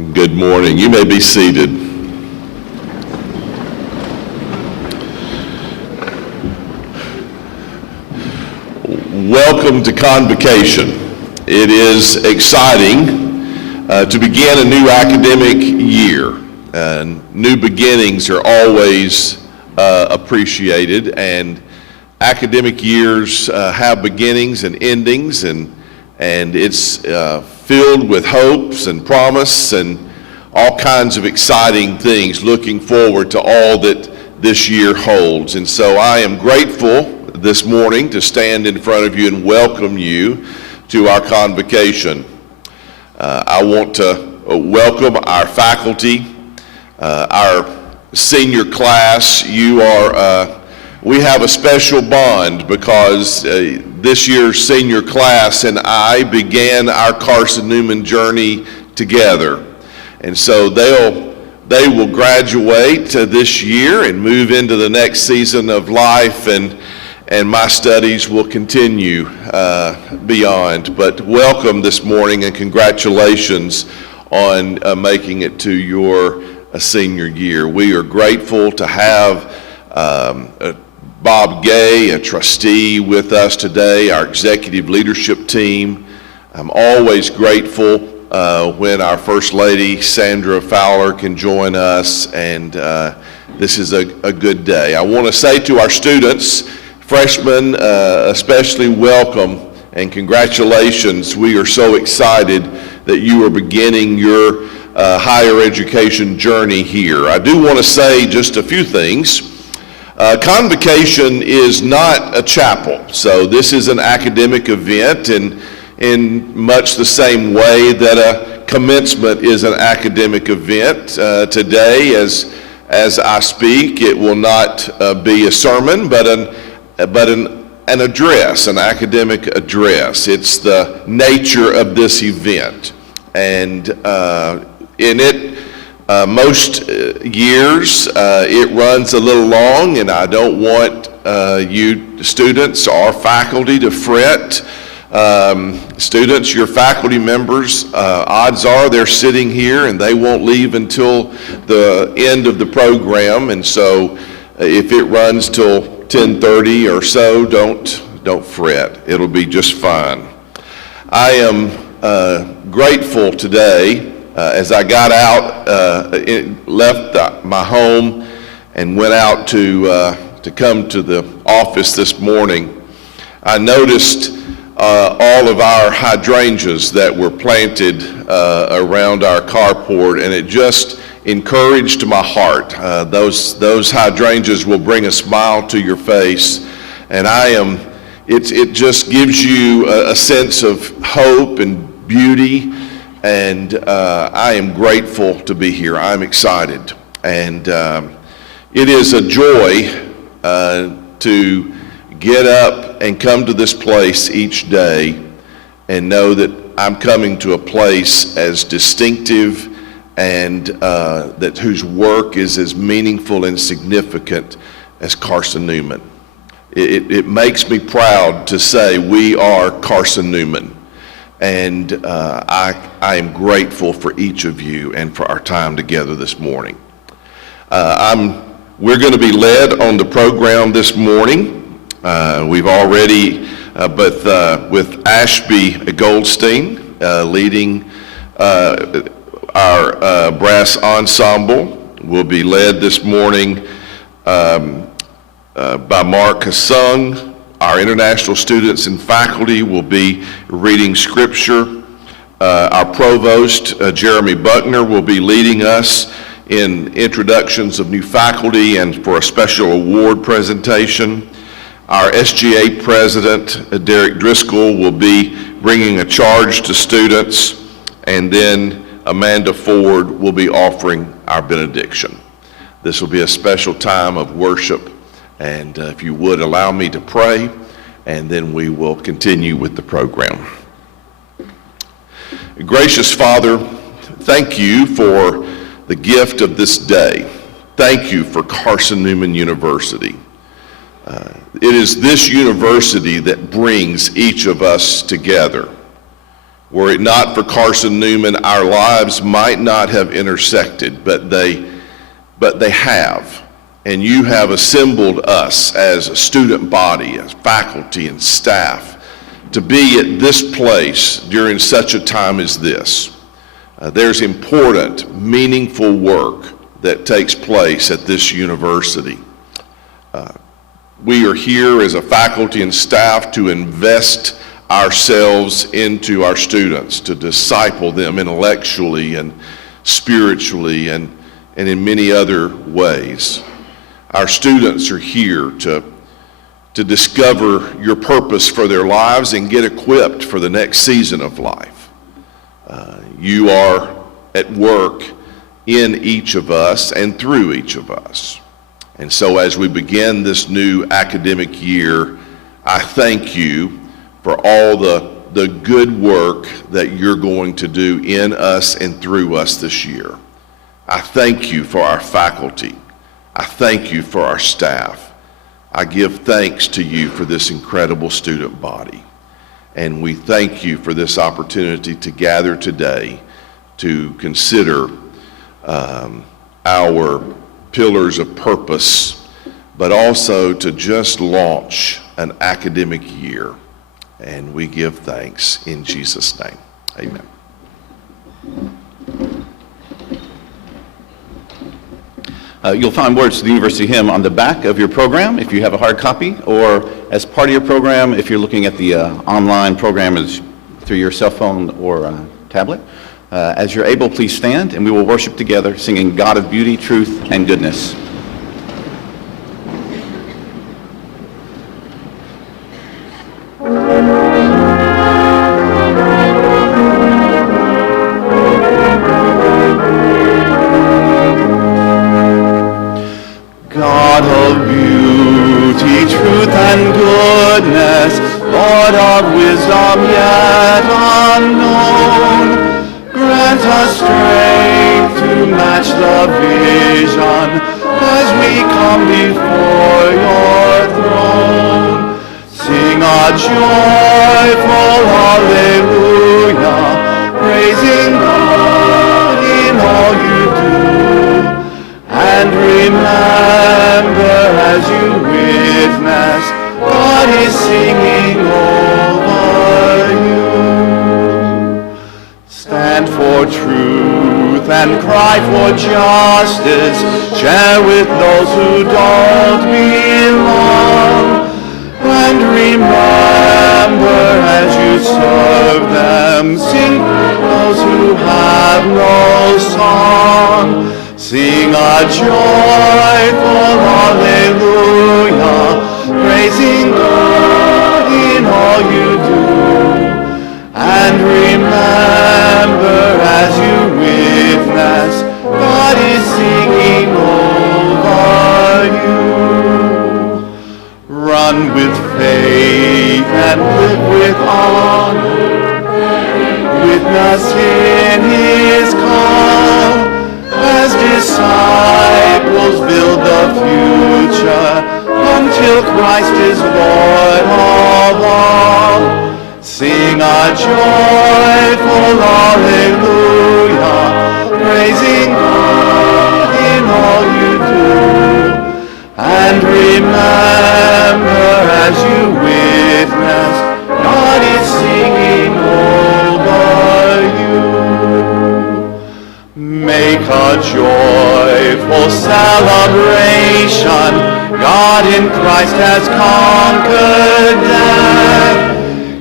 Good morning. You may be seated. Welcome to Convocation. It is exciting to begin a new academic year. New beginnings are always appreciated, and academic years have beginnings and endings, and it's filled with hopes and promise and all kinds of exciting things, looking forward to all that this year holds. And so I am grateful this morning to stand in front of you and welcome you to our convocation. I want to welcome our faculty, our senior class. We have a special bond because this year's senior class and I began our Carson-Newman journey together. And so they will graduate this year and move into the next season of life, and my studies will continue beyond. But welcome this morning and congratulations on making it to your senior year. We are grateful to have Bob Gay, a trustee, with us today, our executive leadership team. I'm always grateful when our First Lady, Sandra Fowler, can join us, and this is a good day. I want to say to our students, freshmen especially, welcome and congratulations. We are so excited that you are beginning your higher education journey here. I do want to say just a few things. Convocation is not a chapel, so this is an academic event, and in much the same way that a commencement is an academic event. Today, as I speak, it will not be a sermon, but an address, an academic address. It's the nature of this event, and in it, most years it runs a little long, and I don't want you students or faculty to fret. Students, your faculty members, odds are they're sitting here and they won't leave until the end of the program, and so if it runs till 10:30 or so, don't fret. It'll be just fine. I am grateful today as I got out, left my home and went out to come to the office this morning. I noticed all of our hydrangeas that were planted around our carport, and it just encouraged my heart. Those hydrangeas will bring a smile to your face, and it just gives you a sense of hope and beauty, and I am grateful to be here. I'm excited, and it is a joy to get up and come to this place each day and know that I'm coming to a place as distinctive and that whose work is as meaningful and significant as Carson-Newman. It makes me proud to say we are Carson-Newman, and I am grateful for each of you and for our time together this morning. We're going to be led on the program this morning. We've already, with Ashby Goldstein leading our brass ensemble, will be led this morning by Mark Hasung. Our international students and faculty will be reading scripture. Our provost, Jeremy Buckner, will be leading us in introductions of new faculty and for a special award presentation. Our SGA president, Derek Driscoll, will be bringing a charge to students, and then Amanda Ford will be offering our benediction. This will be a special time of worship, and if you would allow me to pray, and then we will continue with the program. Gracious Father, thank you for the gift of this day. Thank you for Carson-Newman University. It is this university that brings each of us together. Were it not for Carson-Newman, our lives might not have intersected, but they have. And you have assembled us as a student body, as faculty and staff, to be at this place during such a time as this. There's important, meaningful work that takes place at this university. We are here as a faculty and staff to invest ourselves into our students, to disciple them intellectually and spiritually and in many other ways. Our students are here to discover your purpose for their lives and get equipped for the next season of life. You are at work in each of us and through each of us. And so as we begin this new academic year, I thank you for all the good work that you're going to do in us and through us this year. I thank you for our faculty. I thank you for our staff. I give thanks to you for this incredible student body. And we thank you for this opportunity to gather today to consider our pillars of purpose, but also to just launch an academic year. And we give thanks in Jesus' name. Amen. You'll find words to the University Hymn on the back of your program if you have a hard copy, or as part of your program if you're looking at the online program through your cell phone or tablet. As you're able, please stand and we will worship together singing God of Beauty, Truth, and Goodness. God of beauty, truth, and goodness, Lord of wisdom yet unknown, grant us strength to match the vision as we come before your throne. Sing a joyful hallelujah, praising God in all you do, and remember as you witness, God is singing over you. Stand for truth and cry for justice, share with those who don't belong, and remember as you serve them, sing those who have no song. Sing a joyful hallelujah, praising God in all you do, and remember as you witness, God is singing over you. Run with faith and live with honor, witness in his call, as disciples build the future until Christ is Lord of all. Sing a joyful hallelujah, praising God in all you do, and remember as you witness, God is singing over you. Make a joyful celebration, God in Christ has conquered death.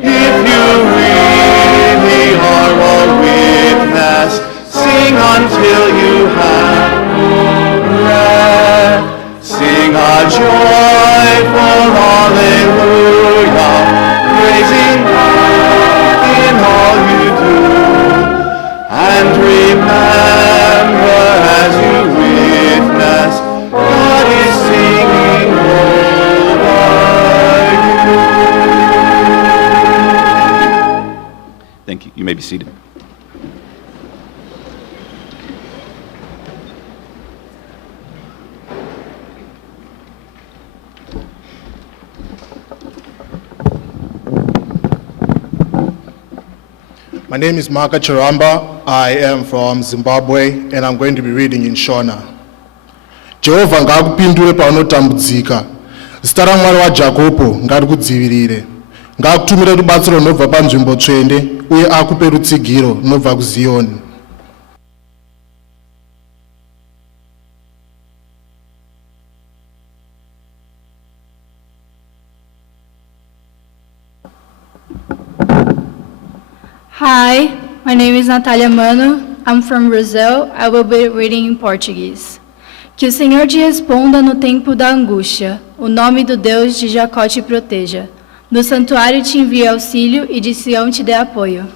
If you really are a witness, sing until you have breath. Sing a joyful hallelujah, praising God in all you do, and remember as you witness, God is singing over you. Thank you. You may be seated. My name is Maka Chiramba. I am from Zimbabwe and I'm going to be reading in Shona. Jehovah ngakupindure paunotambudzika. Zita raMwari waJakobo ngarikudzivirire. Ngakutumire rubatsiro runobva panzvimbo tsvene uye akupe rutsigiro runobva kuZioni. Hi, my name is Natália Mano. I'm from Brazil. I will be reading in Portuguese. Que o Senhor te responda no tempo da angústia. O nome do Deus de Jacó te proteja. Do santuário te envie auxílio e de Sião te dê apoio.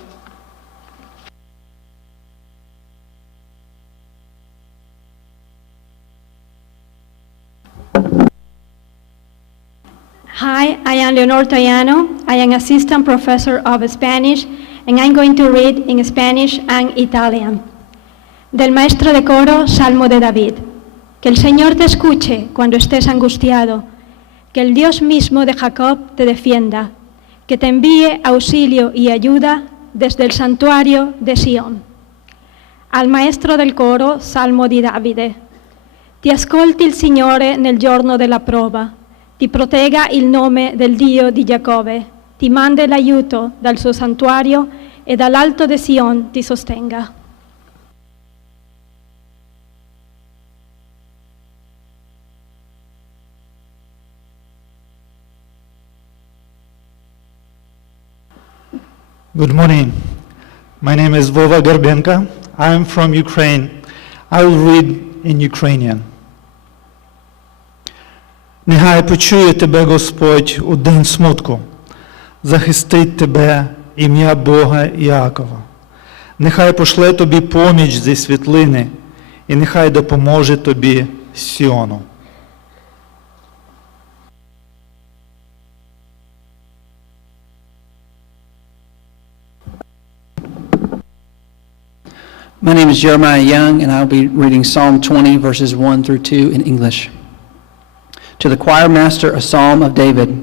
Hi, I am Leonor Toyano. I am assistant professor of Spanish, and I'm going to read in Spanish and Italian. Del maestro de coro, Salmo de David. Que el Señor te escuche cuando estés angustiado. Que el Dios mismo de Jacob te defienda. Que te envíe auxilio y ayuda desde el santuario de Sion. Al maestro del coro, Salmo di Davide. Ti ascolti il Signore nel giorno della prova. Ti protegga il nome del Dio di Giacobbe, ti mandi l'aiuto dal suo santuario e dall'alto di Sion ti sostenga. Good morning. My name is Vova Garbenka. I am from Ukraine. I will read in Ukrainian. Нехай почує тебе Господь у день смутку, захистить тебе ім'я Бога Іакова. Нехай пошле тобі поміч зі світлини, і нехай допоможе тобі з Сіону. My name is Jeremiah Young, and I'll be reading Psalm 20, verses 1 through 2 in English. To the choir master, a psalm of David.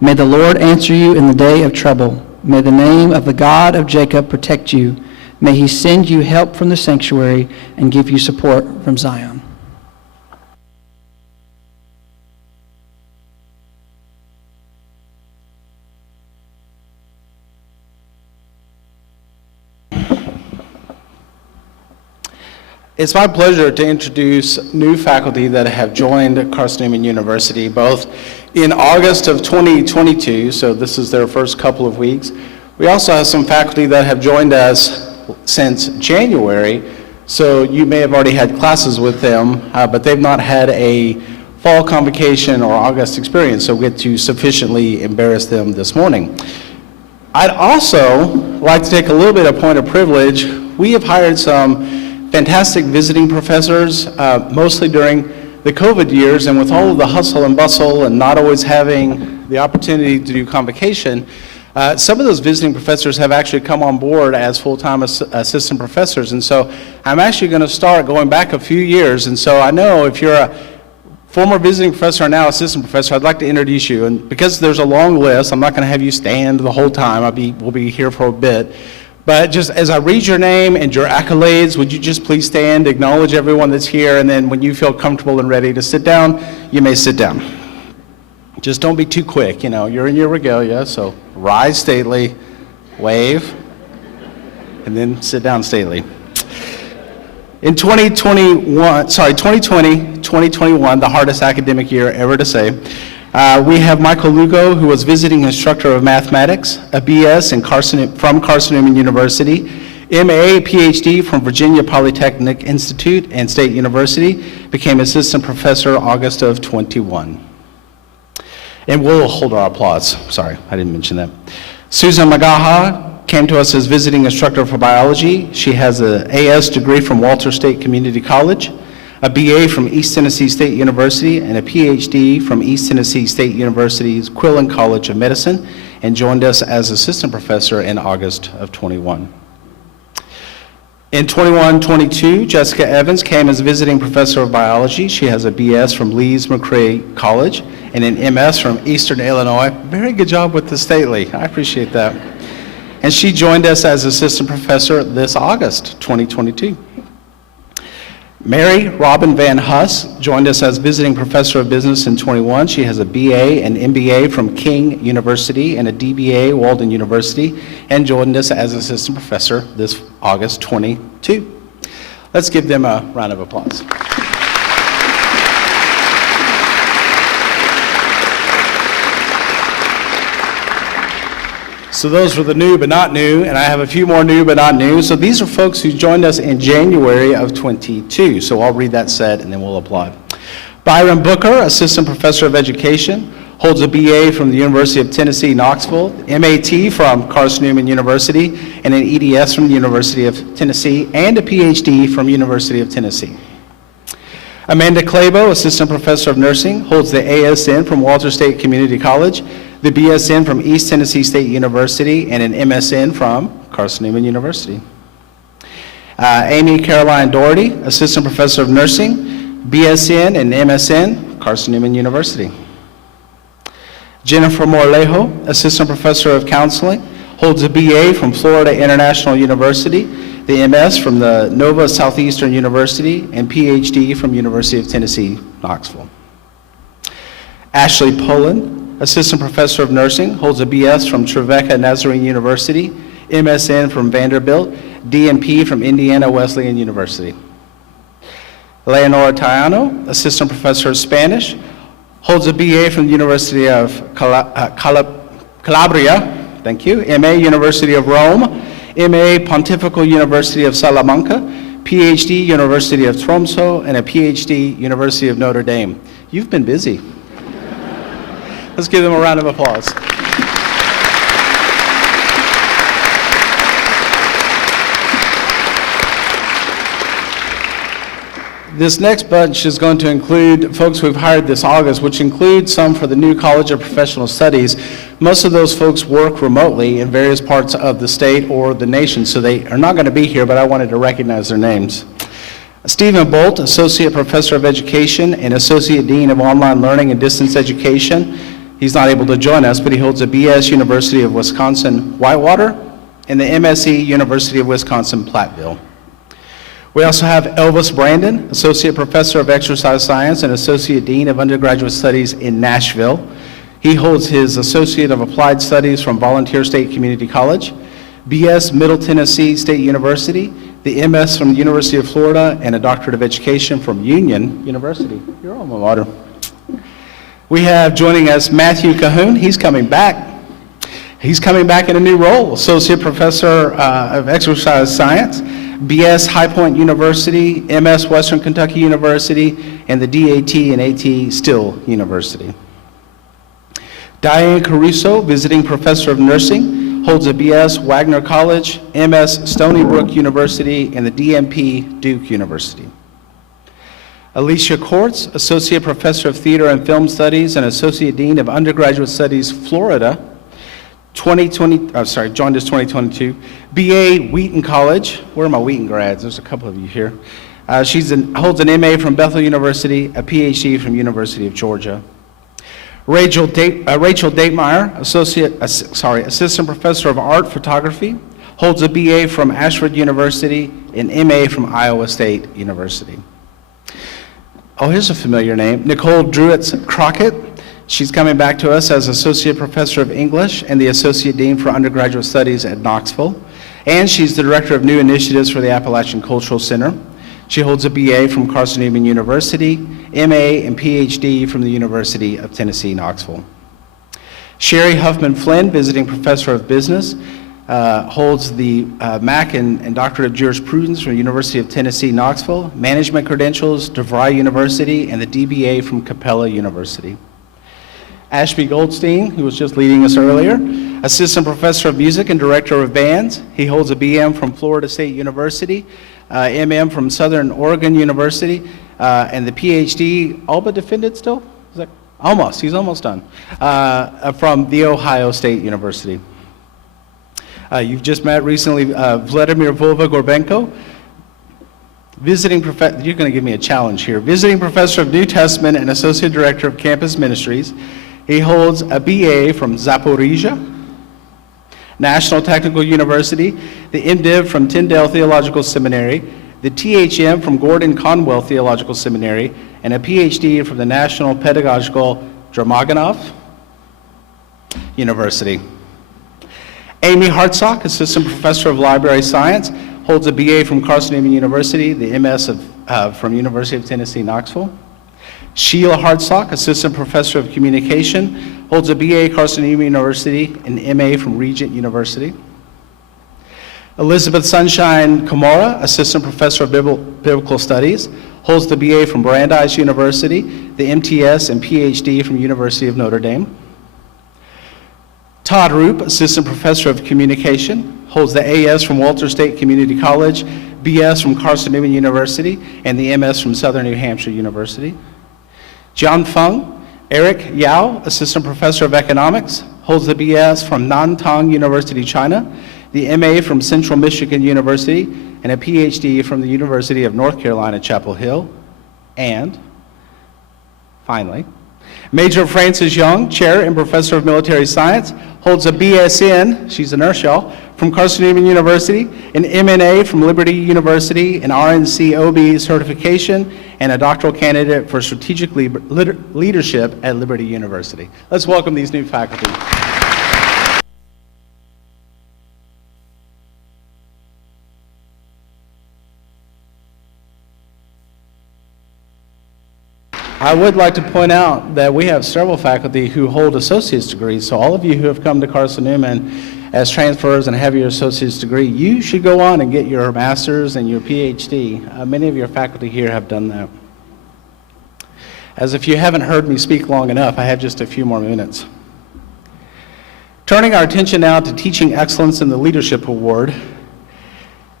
May the Lord answer you in the day of trouble. May the name of the God of Jacob protect you. May he send you help from the sanctuary and give you support from Zion. It's my pleasure to introduce new faculty that have joined Carson-Newman University, both in August of 2022, so this is their first couple of weeks. We also have some faculty that have joined us since January, so you may have already had classes with them, but they've not had a fall convocation or August experience, so we get to sufficiently embarrass them this morning. I'd also like to take a little bit of point of privilege. We have hired some fantastic visiting professors, mostly during the COVID years, and with all of the hustle and bustle and not always having the opportunity to do convocation, some of those visiting professors have actually come on board as full-time assistant professors. And so I'm actually going to start going back a few years. And so I know if you're a former visiting professor or now assistant professor, I'd like to introduce you. And because there's a long list, I'm not going to have you stand the whole time. We'll be here for a bit. But just as I read your name and your accolades, would you just please stand, acknowledge everyone that's here, and then when you feel comfortable and ready to sit down, you may sit down. Just don't be too quick, you're in your regalia, so rise stately, wave, and then sit down stately. In 2020, 2021, the hardest academic year ever to say, we have Michael Lugo, who was visiting instructor of mathematics, a BS from Carson-Newman University, MA, PhD from Virginia Polytechnic Institute and State University, became assistant professor August of 21. And we'll hold our applause. Sorry, I didn't mention that. Susan Magaha came to us as visiting instructor for biology. She has an AS degree from Walter State Community College, a BA from East Tennessee State University, and a PhD from East Tennessee State University's Quillen College of Medicine, and joined us as assistant professor in August of 21. In 21-22, Jessica Evans came as visiting professor of biology. She has a BS from Lees-McRae College and an MS from Eastern Illinois. Very good job with the stately. I appreciate that. and she joined us as assistant professor this August 2022. Mary Robin Van Huss joined us as visiting professor of business in 21. She has a BA and MBA from King University and a DBA Walden University, and joined us as assistant professor this August 22. Let's give them a round of applause. So those were the new but not new, and I have a few more new but not new. So these are folks who joined us in January of 22. So I'll read that set and then we'll applaud. Byron Booker, Assistant Professor of Education, holds a BA from the University of Tennessee, Knoxville, MAT from Carson-Newman University, and an EDS from the University of Tennessee, and a PhD from University of Tennessee. Amanda Clabo, Assistant Professor of Nursing, holds the ASN from Walter State Community College, the BSN from East Tennessee State University, and an MSN from Carson-Newman University. Amy Caroline Doherty, Assistant Professor of Nursing, BSN and MSN, Carson-Newman University. Jennifer Morlejo, Assistant Professor of Counseling, holds a BA from Florida International University, the MS from the Nova Southeastern University, and PhD from University of Tennessee, Knoxville. Ashley Poland, Assistant Professor of Nursing, holds a BS from Trevecca Nazarene University, MSN from Vanderbilt, DNP from Indiana Wesleyan University. Leonora Tayano, Assistant Professor of Spanish, holds a BA from the University of Calabria, thank you, MA University of Rome, MA Pontifical University of Salamanca, PhD University of Tromsø, and a PhD University of Notre Dame. You've been busy. Let's give them a round of applause. This next bunch is going to include folks we've hired this August, which includes some for the new College of Professional Studies. Most of those folks work remotely in various parts of the state or the nation, so they are not going to be here, but I wanted to recognize their names. Stephen Bolt, Associate Professor of Education and Associate Dean of Online Learning and Distance Education. He's not able to join us, but he holds a BS University of Wisconsin-Whitewater and the MSc University of Wisconsin-Platteville. We also have Elvis Brandon, Associate Professor of Exercise Science and Associate Dean of Undergraduate Studies in Nashville. He holds his Associate of Applied Studies from Volunteer State Community College, BS Middle Tennessee State University, the MS from the University of Florida, and a Doctorate of Education from Union University, your alma mater. We have joining us Matthew Cahoon. He's coming back. He's coming back in a new role, Associate Professor of Exercise Science, BS High Point University, MS Western Kentucky University, and the DAT and AT Still University. Diane Caruso, Visiting Professor of Nursing, holds a BS Wagner College, MS Stony Brook University, and the DMP Duke University. Alicia Courts, Associate Professor of Theater and Film Studies and Associate Dean of Undergraduate Studies, Florida, joined us 2022. BA Wheaton College. Where are my Wheaton grads? There's a couple of you here. She holds an MA from Bethel University, a PhD from University of Georgia. Rachel Datemeyer, Assistant Professor of Art Photography, holds a BA from Ashford University and MA from Iowa State University. Oh, here's a familiar name, Nicole Druitz Crockett. She's coming back to us as Associate Professor of English and the Associate Dean for Undergraduate Studies at Knoxville. And she's the Director of New Initiatives for the Appalachian Cultural Center. She holds a BA from Carson-Newman University, MA and PhD from the University of Tennessee, Knoxville. Sherry Huffman Flynn, Visiting Professor of Business, holds the MAC and Doctorate of Jurisprudence from the University of Tennessee, Knoxville, Management Credentials, DeVry University, and the DBA from Capella University. Ashby Goldstein, who was just leading us earlier, Assistant Professor of Music and Director of Bands. He holds a BM from Florida State University, MM from Southern Oregon University, and the PhD, all but defended still? Is that almost, he's almost done, from The Ohio State University. You've just met recently Vladimir Volva-Gorbenko, Visiting Professor, you're going to give me a challenge here. Visiting Professor of New Testament and Associate Director of Campus Ministries. He holds a BA from Zaporizhia, National Technical University, the MDiv from Tyndale Theological Seminary, the THM from Gordon Conwell Theological Seminary, and a PhD from the National Pedagogical Dramogonov University. Amy Hartsock, Assistant Professor of Library Science, holds a BA from Carson-Newman University, the MS from University of Tennessee, Knoxville. Sheila Hartsock, Assistant Professor of Communication, holds a BA Carson-Newman University and MA from Regent University. Elizabeth Sunshine Kamara, Assistant Professor of Biblical Studies, holds the BA from Brandeis University, the MTS and PhD from University of Notre Dame. Todd Roop, Assistant Professor of Communication, holds the AS from Walter State Community College, BS from Carson-Newman University, and the MS from Southern New Hampshire University. Jian Feng, Eric Yao, Assistant Professor of Economics, holds the BS from Nantong University, China, the MA from Central Michigan University, and a PhD from the University of North Carolina, Chapel Hill. And finally, Major Frances Young, Chair and Professor of Military Science, holds a BSN, she's a nurse y'all, from Carson-Newman University, an MNA from Liberty University, an RNCOB certification, and a doctoral candidate for strategic leadership at Liberty University. Let's welcome these new faculty. I would like to point out that we have several faculty who hold associate's degrees, so all of you who have come to Carson-Newman as transfers and have your associate's degree, you should go on and get your master's and your PhD. Many of your faculty here have done that. As if you haven't heard me speak long enough, I have just a few more minutes. Turning our attention now to Teaching Excellence in the Leadership Award.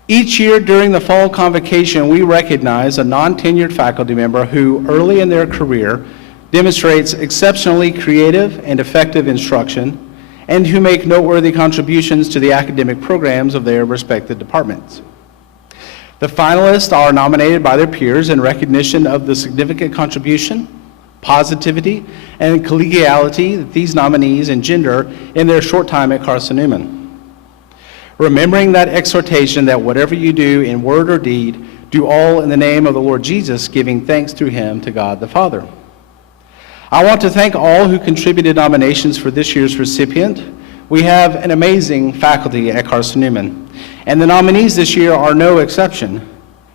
Each year during the fall convocation, we recognize a non-tenured faculty member who, early in their career, demonstrates exceptionally creative and effective instruction, and who make noteworthy contributions to the academic programs of their respective departments. The finalists are nominated by their peers in recognition of the significant contribution, positivity, and collegiality that these nominees engender in their short time at Carson-Newman. Remembering that exhortation that whatever you do in word or deed, do all in the name of the Lord Jesus, giving thanks through him to God the Father. I want to thank all who contributed nominations for this year's recipient. We have an amazing faculty at Carson-Newman, and the nominees this year are no exception.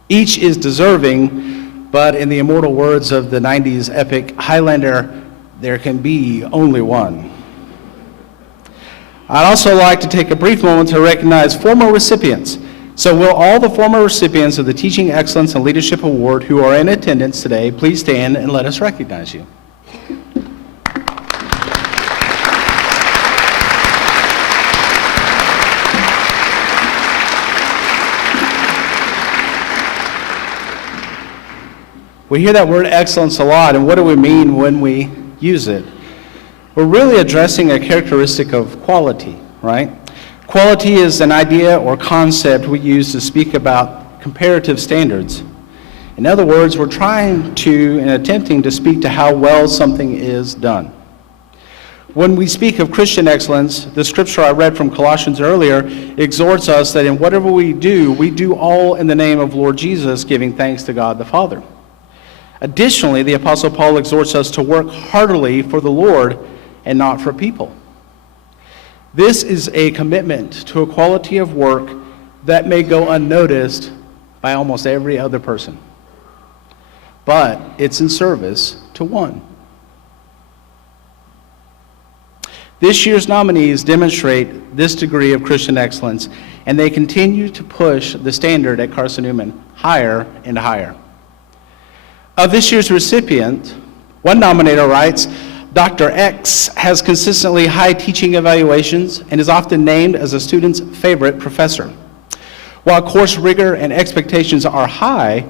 Each is deserving, but in the immortal words of the 90s epic Highlander, there can be only one. I'd also like to take a brief moment to recognize former recipients. So will all the former recipients of the Teaching Excellence and Leadership Award who are in attendance today, please stand and let us recognize you. We hear that word excellence a lot, and what do we mean when we use it? We're really addressing a characteristic of quality, right? Quality is an idea or concept we use to speak about comparative standards. In other words, we're trying to and attempting to speak to how well something is done. When we speak of Christian excellence, the scripture I read from Colossians earlier exhorts us that in whatever we do all in the name of Lord Jesus, giving thanks to God the Father. Additionally, the Apostle Paul exhorts us to work heartily for the Lord and not for people. This is a commitment to a quality of work that may go unnoticed by almost every other person, but it's in service to one. This year's nominees demonstrate this degree of Christian excellence, and they continue to push the standard at Carson-Newman higher and higher. Of this year's recipient, one nominator writes, Dr. X has consistently high teaching evaluations and is often named as a student's favorite professor. While course rigor and expectations are high,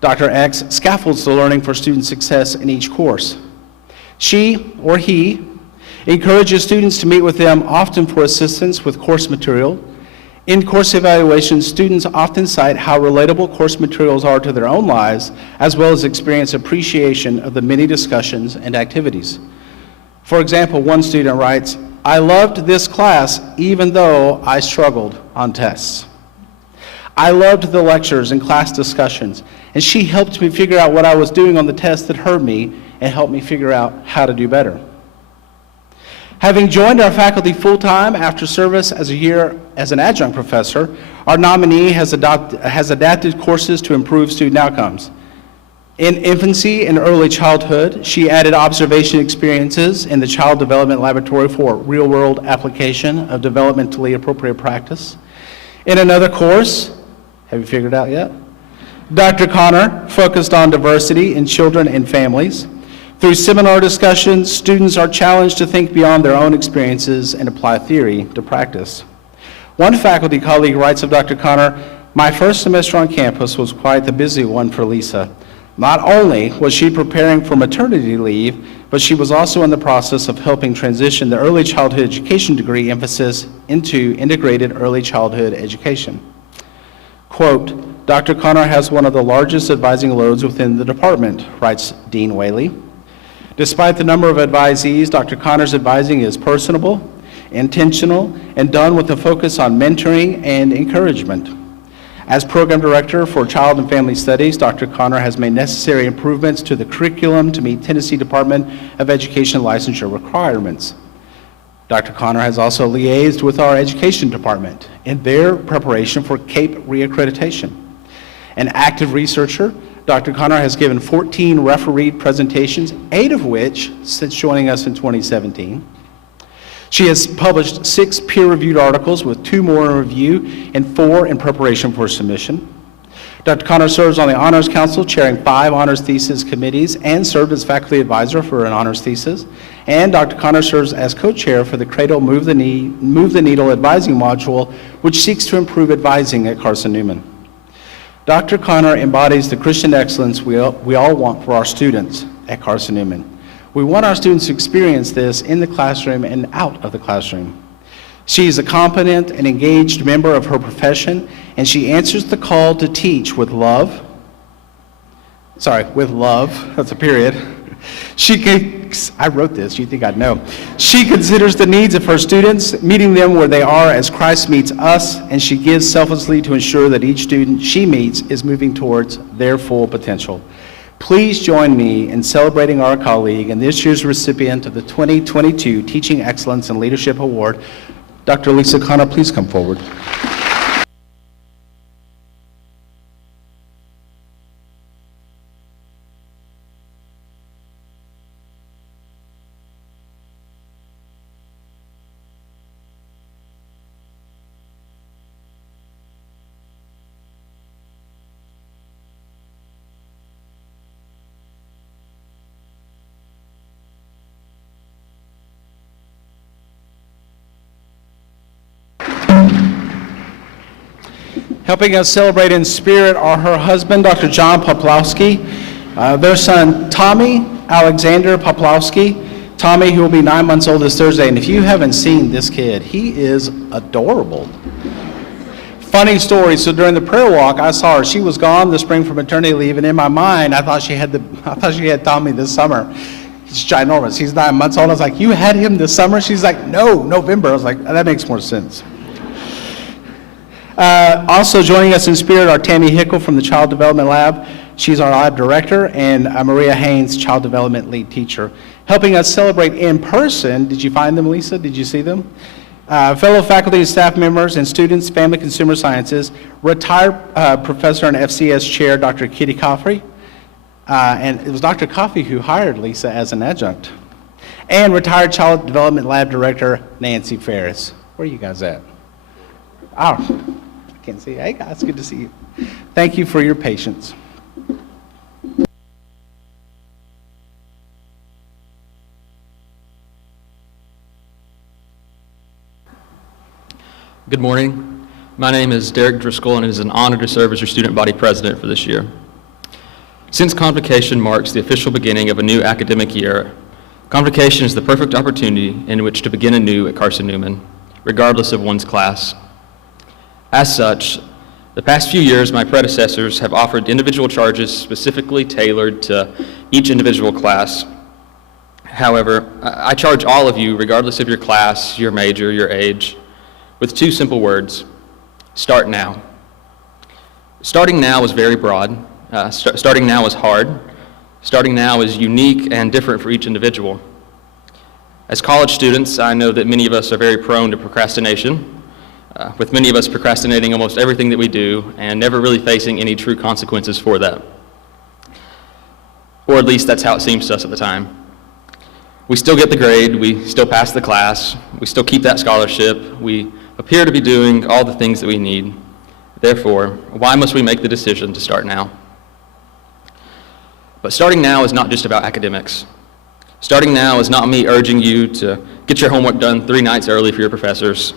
Dr. X scaffolds the learning for student success in each course. She or he encourages students to meet with them often for assistance with course material. In course evaluations, students often cite how relatable course materials are to their own lives, as well as experience appreciation of the many discussions and activities. For example, one student writes, "I loved this class even though I struggled on tests. I loved the lectures and class discussions, and she helped me figure out what I was doing on the test that hurt me and helped me figure out how to do better." Having joined our faculty full-time after service as a year as an adjunct professor, our nominee has adapted courses to improve student outcomes. In infancy and early childhood, she added observation experiences in the Child Development Laboratory for real-world application of developmentally appropriate practice. In another course, have you figured it out yet? Dr. Connor focused on diversity in children and families. Through seminar discussions, students are challenged to think beyond their own experiences and apply theory to practice. One faculty colleague writes of Dr. Connor, "My first semester on campus was quite the busy one for Lisa. Not only was she preparing for maternity leave, but she was also in the process of helping transition the early childhood education degree emphasis into integrated early childhood education." Quote, "Dr. Connor has one of the largest advising loads within the department," writes Dean Whaley. Despite the number of advisees, Dr. Connor's advising is personable, intentional, and done with a focus on mentoring and encouragement. As Program Director for Child and Family Studies, Dr. Connor has made necessary improvements to the curriculum to meet Tennessee Department of Education licensure requirements. Dr. Connor has also liaised with our Education Department in their preparation for CAPE reaccreditation. An active researcher, Dr. Connor has given 14 refereed presentations, 8 of which since joining us in 2017. She has published 6 peer-reviewed articles with 2 more in review and 4 in preparation for submission. Dr. Connor serves on the Honors Council, chairing 5 honors thesis committees and served as faculty advisor for an honors thesis. And Dr. Connor serves as co-chair for the Cradle Move the Needle advising module, which seeks to improve advising at Carson-Newman. Dr. Connor embodies the Christian excellence we all want for our students at Carson-Newman. We want our students to experience this in the classroom and out of the classroom. She is a competent and engaged member of her profession, and she answers the call to teach with love. With love, that's a period. I wrote this, you think I'd know. She considers the needs of her students, meeting them where they are as Christ meets us, and she gives selflessly to ensure that each student she meets is moving towards their full potential. Please join me in celebrating our colleague and this year's recipient of the 2022 Teaching Excellence and Leadership Award. Dr. Lisa Connor, please come forward. Helping us celebrate in spirit are her husband, Dr. John Poplowski, their son, Tommy Alexander Poplowski. Tommy, who will be 9 months old this Thursday, and if you haven't seen this kid, he is adorable. Funny story, so during the prayer walk, I saw her. She was gone this spring for maternity leave, and in my mind, I thought she had Tommy this summer. He's ginormous. He's 9 months old. I was like, "You had him this summer?" She's like, "No, November." I was like, "That makes more sense." Also joining us in spirit are Tammy Hickle from the Child Development Lab. She's our lab director, and Maria Haynes, Child Development Lead Teacher. Helping us celebrate in person, did you find them, Lisa? Did you see them? Fellow faculty and staff members and students, Family Consumer Sciences, retired professor and FCS chair, Dr. Kitty Coffey, and it was Dr. Coffey who hired Lisa as an adjunct, and retired Child Development Lab Director, Nancy Ferris. Where are you guys at? Oh, I can't see you. Hey guys, good to see you. Thank you for your patience. Good morning. My name is Derek Driscoll, and it is an honor to serve as your student body president for this year. Since Convocation marks the official beginning of a new academic year, Convocation is the perfect opportunity in which to begin anew at Carson-Newman, regardless of one's class. As such, the past few years, my predecessors have offered individual charges specifically tailored to each individual class. However, I charge all of you, regardless of your class, your major, your age, with two simple words: start now. Starting now is very broad. Starting now is hard. Starting now is unique and different for each individual. As college students, I know that many of us are very prone to procrastination, with many of us procrastinating almost everything that we do and never really facing any true consequences for that. Or at least that's how it seems to us at the time. We still get the grade, we still pass the class, we still keep that scholarship, we appear to be doing all the things that we need. Therefore, why must we make the decision to start now? But starting now is not just about academics. Starting now is not me urging you to get your homework done 3 nights early for your professors.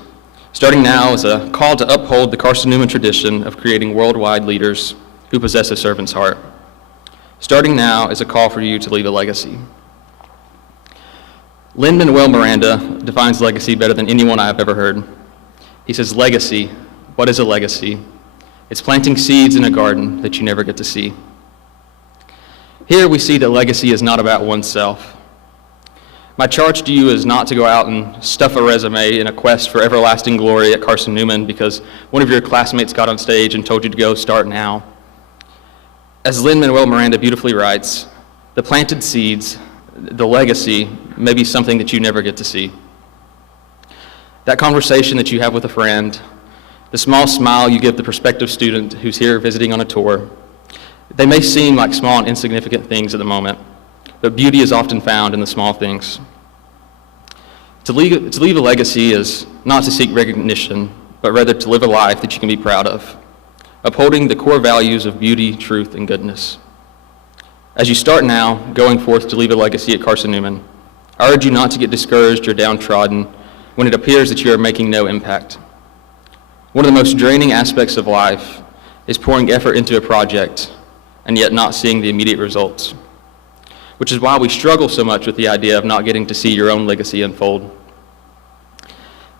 Starting now is a call to uphold the Carson-Newman tradition of creating worldwide leaders who possess a servant's heart. Starting now is a call for you to leave a legacy. Lin-Manuel Miranda defines legacy better than anyone I have ever heard. He says, legacy, what is a legacy? It's planting seeds in a garden that you never get to see. Here we see that legacy is not about oneself. My charge to you is not to go out and stuff a resume in a quest for everlasting glory at Carson-Newman because one of your classmates got on stage and told you to go start now. As Lin-Manuel Miranda beautifully writes, the planted seeds, the legacy, may be something that you never get to see. That conversation that you have with a friend, the small smile you give the prospective student who's here visiting on a tour, they may seem like small and insignificant things at the moment, but beauty is often found in the small things. To leave a legacy is not to seek recognition, but rather to live a life that you can be proud of, upholding the core values of beauty, truth, and goodness. As you start now, going forth to leave a legacy at Carson-Newman, I urge you not to get discouraged or downtrodden when it appears that you are making no impact. One of the most draining aspects of life is pouring effort into a project and yet not seeing the immediate results, which is why we struggle so much with the idea of not getting to see your own legacy unfold.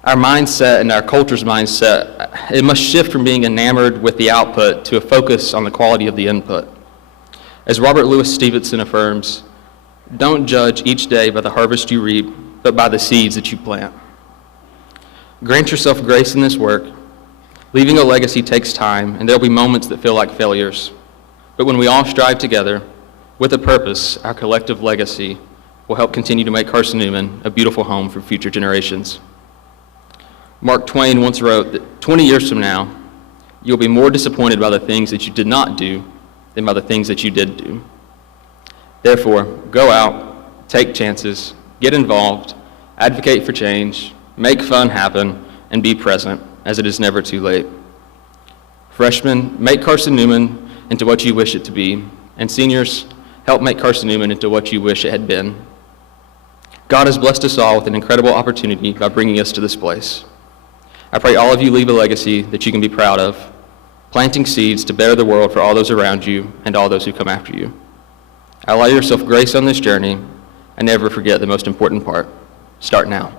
Our mindset and our culture's mindset, it must shift from being enamored with the output to a focus on the quality of the input. As Robert Louis Stevenson affirms, don't judge each day by the harvest you reap, but by the seeds that you plant. Grant yourself grace in this work. Leaving a legacy takes time, and there'll be moments that feel like failures. But when we all strive together, with a purpose, our collective legacy will help continue to make Carson-Newman a beautiful home for future generations. Mark Twain once wrote that 20 years from now, you'll be more disappointed by the things that you did not do than by the things that you did do. Therefore, go out, take chances, get involved, advocate for change, make fun happen, and be present, as it is never too late. Freshmen, make Carson-Newman into what you wish it to be, and seniors, help make Carson-Newman into what you wish it had been. God has blessed us all with an incredible opportunity by bringing us to this place. I pray all of you leave a legacy that you can be proud of, planting seeds to better the world for all those around you and all those who come after you. Allow yourself grace on this journey, and never forget the most important part: start now.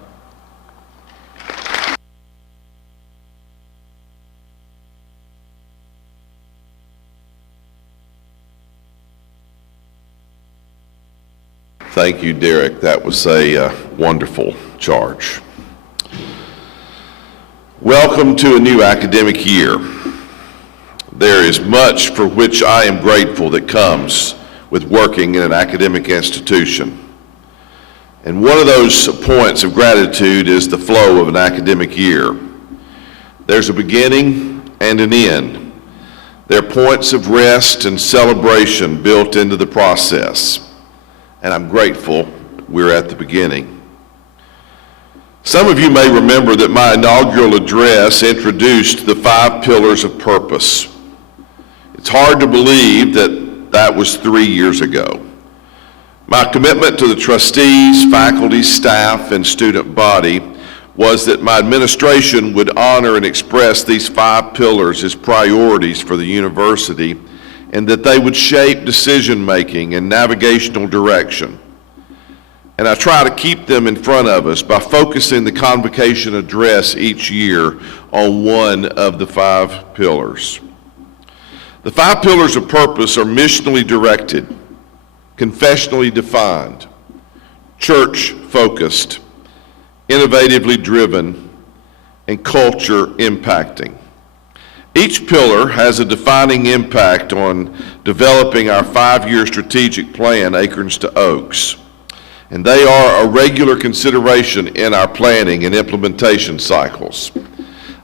Thank you, Derek. That was a wonderful charge. Welcome to a new academic year. There is much for which I am grateful that comes with working in an academic institution. And one of those points of gratitude is the flow of an academic year. There's a beginning and an end. There are points of rest and celebration built into the process. And I'm grateful we're at the beginning. Some of you may remember that my inaugural address introduced the 5 pillars of purpose. It's hard to believe that was 3 years ago. My commitment to the trustees, faculty, staff, and student body was that my administration would honor and express these 5 pillars as priorities for the university, and that they would shape decision-making and navigational direction. And I try to keep them in front of us by focusing the Convocation address each year on one of the 5 pillars. The 5 pillars of purpose are missionally directed, confessionally defined, church-focused, innovatively driven, and culture impacting. Each pillar has a defining impact on developing our 5-year strategic plan, Acorns to Oaks. And they are a regular consideration in our planning and implementation cycles.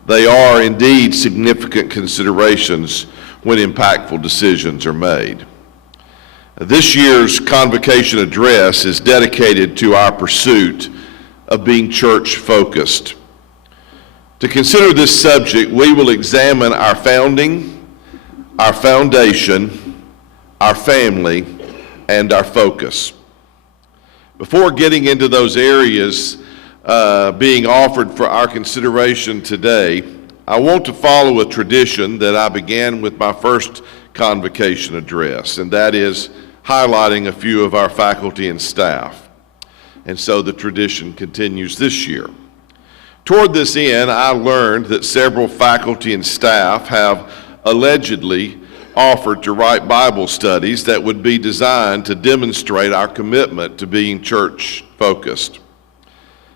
They are indeed significant considerations when impactful decisions are made. This year's Convocation address is dedicated to our pursuit of being church-focused. To consider this subject, we will examine our founding, our foundation, our family, and our focus. Before getting into those areas being offered for our consideration today, I want to follow a tradition that I began with my first Convocation address, and that is highlighting a few of our faculty and staff. And so the tradition continues this year. Toward this end, I learned that several faculty and staff have allegedly offered to write Bible studies that would be designed to demonstrate our commitment to being church-focused.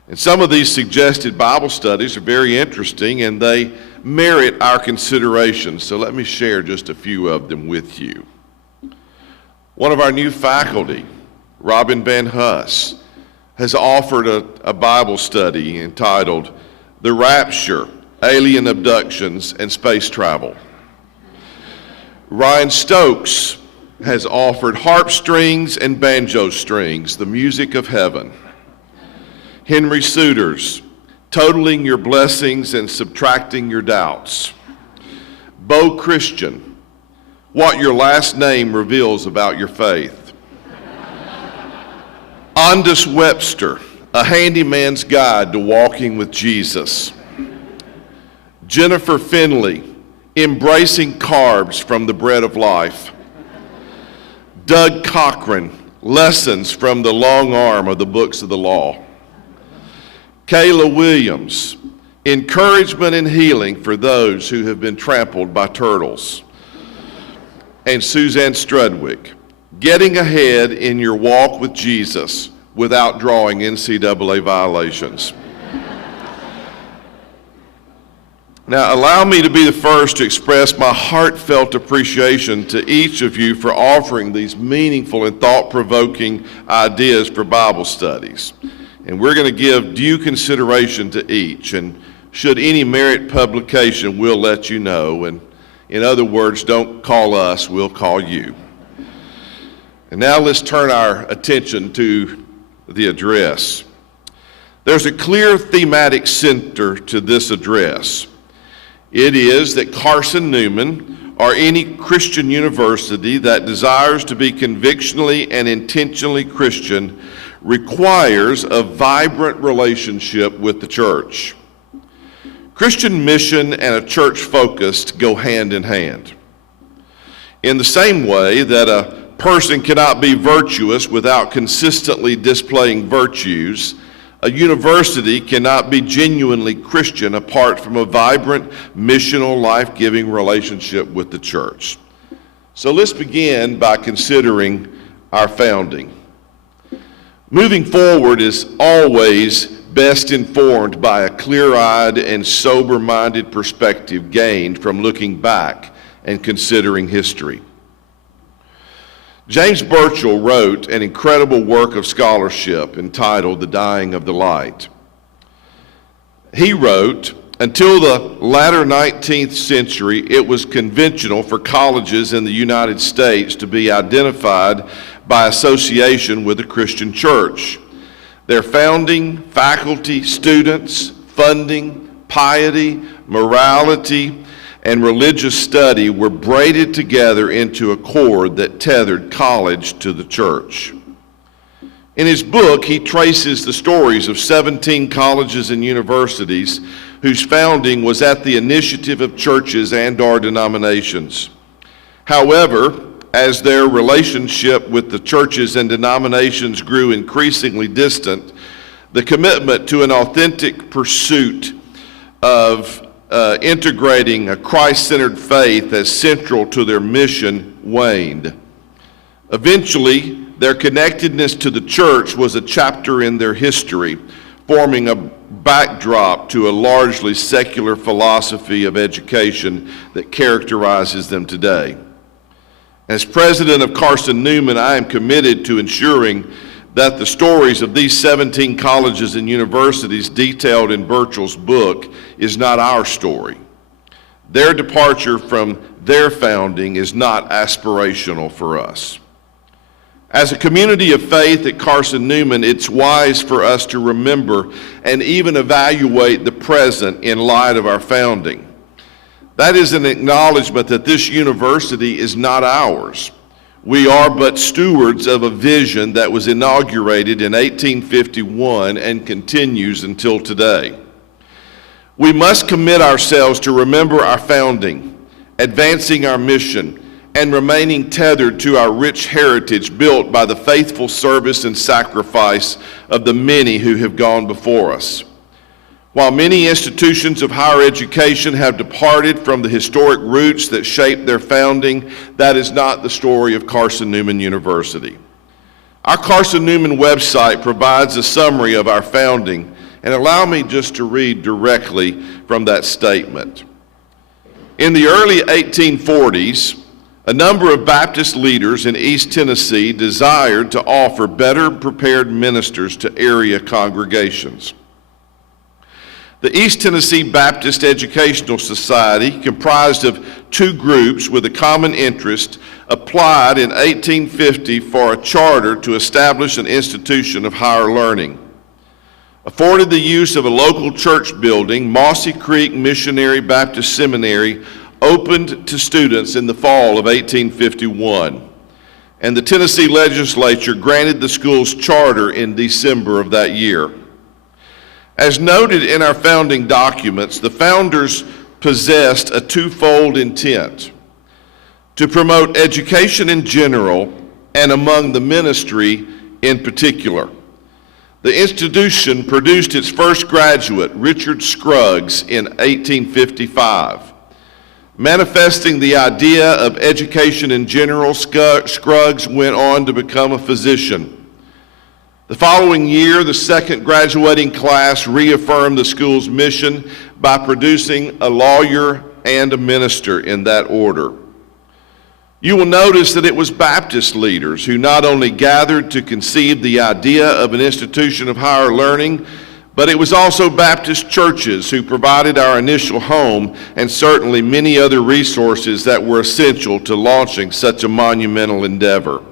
And some of these suggested Bible studies are very interesting and they merit our consideration. So let me share just a few of them with you. One of our new faculty, Robin Van Huss, has offered a Bible study entitled The Rapture, Alien Abductions and Space Travel. Ryan Stokes has offered Harp Strings and Banjo Strings, the Music of Heaven. Henry Suiters, Totaling Your Blessings and Subtracting Your Doubts. Bo Christian, What Your Last Name Reveals About Your Faith. Andus Webster, A Handyman's Guide to Walking with Jesus. Jennifer Finley, Embracing Carbs from the Bread of Life. Doug Cochran, Lessons from the Long Arm of the Books of the Law. Kayla Williams, Encouragement and Healing for Those Who Have Been Trampled by Turtles. And Suzanne Strudwick, Getting Ahead in Your Walk with Jesus Without Drawing NCAA Violations. Now, allow me to be the first to express my heartfelt appreciation to each of you for offering these meaningful and thought-provoking ideas for Bible studies. And we're going to give due consideration to each. And should any merit publication, we'll let you know. And in other words, don't call us, we'll call you. And now let's turn our attention to the address. There's a clear thematic center to this address. It is that Carson-Newman, or any Christian university that desires to be convictionally and intentionally Christian, requires a vibrant relationship with the church. Christian mission and a church focused go hand in hand. In the same way that a person cannot be virtuous without consistently displaying virtues, a university cannot be genuinely Christian apart from a vibrant, missional, life-giving relationship with the church. So let's begin by considering our founding. Moving forward is always best informed by a clear-eyed and sober-minded perspective gained from looking back and considering history. James Burchell wrote an incredible work of scholarship entitled The Dying of the Light. He wrote, until the latter 19th century, it was conventional for colleges in the United States to be identified by association with the Christian church. Their founding, faculty, students, funding, piety, morality, and religious study were braided together into a cord that tethered college to the church. In his book, he traces the stories of 17 colleges and universities whose founding was at the initiative of churches and/or denominations. However, as their relationship with the churches and denominations grew increasingly distant, the commitment to an authentic pursuit of integrating a Christ-centered faith as central to their mission waned. Eventually, Their connectedness to the church was a chapter in their history, forming a backdrop to a largely secular philosophy of education that characterizes them today. As president of Carson-Newman, I am committed to ensuring that the stories of these 17 colleges and universities detailed in Burchell's book is not our story. Their departure from their founding is not aspirational for us. As a community of faith at Carson-Newman, it's wise for us to remember and even evaluate the present in light of our founding. That is an acknowledgement that this university is not ours. We are but stewards of a vision that was inaugurated in 1851 and continues until today. We must commit ourselves to remember our founding, advancing our mission, and remaining tethered to our rich heritage built by the faithful service and sacrifice of the many who have gone before us. While many institutions of higher education have departed from the historic roots that shaped their founding, that is not the story of Carson-Newman University. Our Carson-Newman website provides a summary of our founding, and allow me just to read directly from that statement. In the early 1840s, a number of Baptist leaders in East Tennessee desired to offer better prepared ministers to area congregations. The East Tennessee Baptist Educational Society, comprised of two groups with a common interest, applied in 1850 for a charter to establish an institution of higher learning. Afforded the use of a local church building, Mossy Creek Missionary Baptist Seminary opened to students in the fall of 1851, and the Tennessee legislature granted the school's charter in December of that year. As noted in our founding documents, the founders possessed a twofold intent: to promote education in general and among the ministry in particular. The institution produced its first graduate, Richard Scruggs, in 1855. Manifesting the idea of education in general, Scruggs went on to become a physician. The following year, the second graduating class reaffirmed the school's mission by producing a lawyer and a minister in that order. You will notice that it was Baptist leaders who not only gathered to conceive the idea of an institution of higher learning, but it was also Baptist churches who provided our initial home and certainly many other resources that were essential to launching such a monumental endeavor.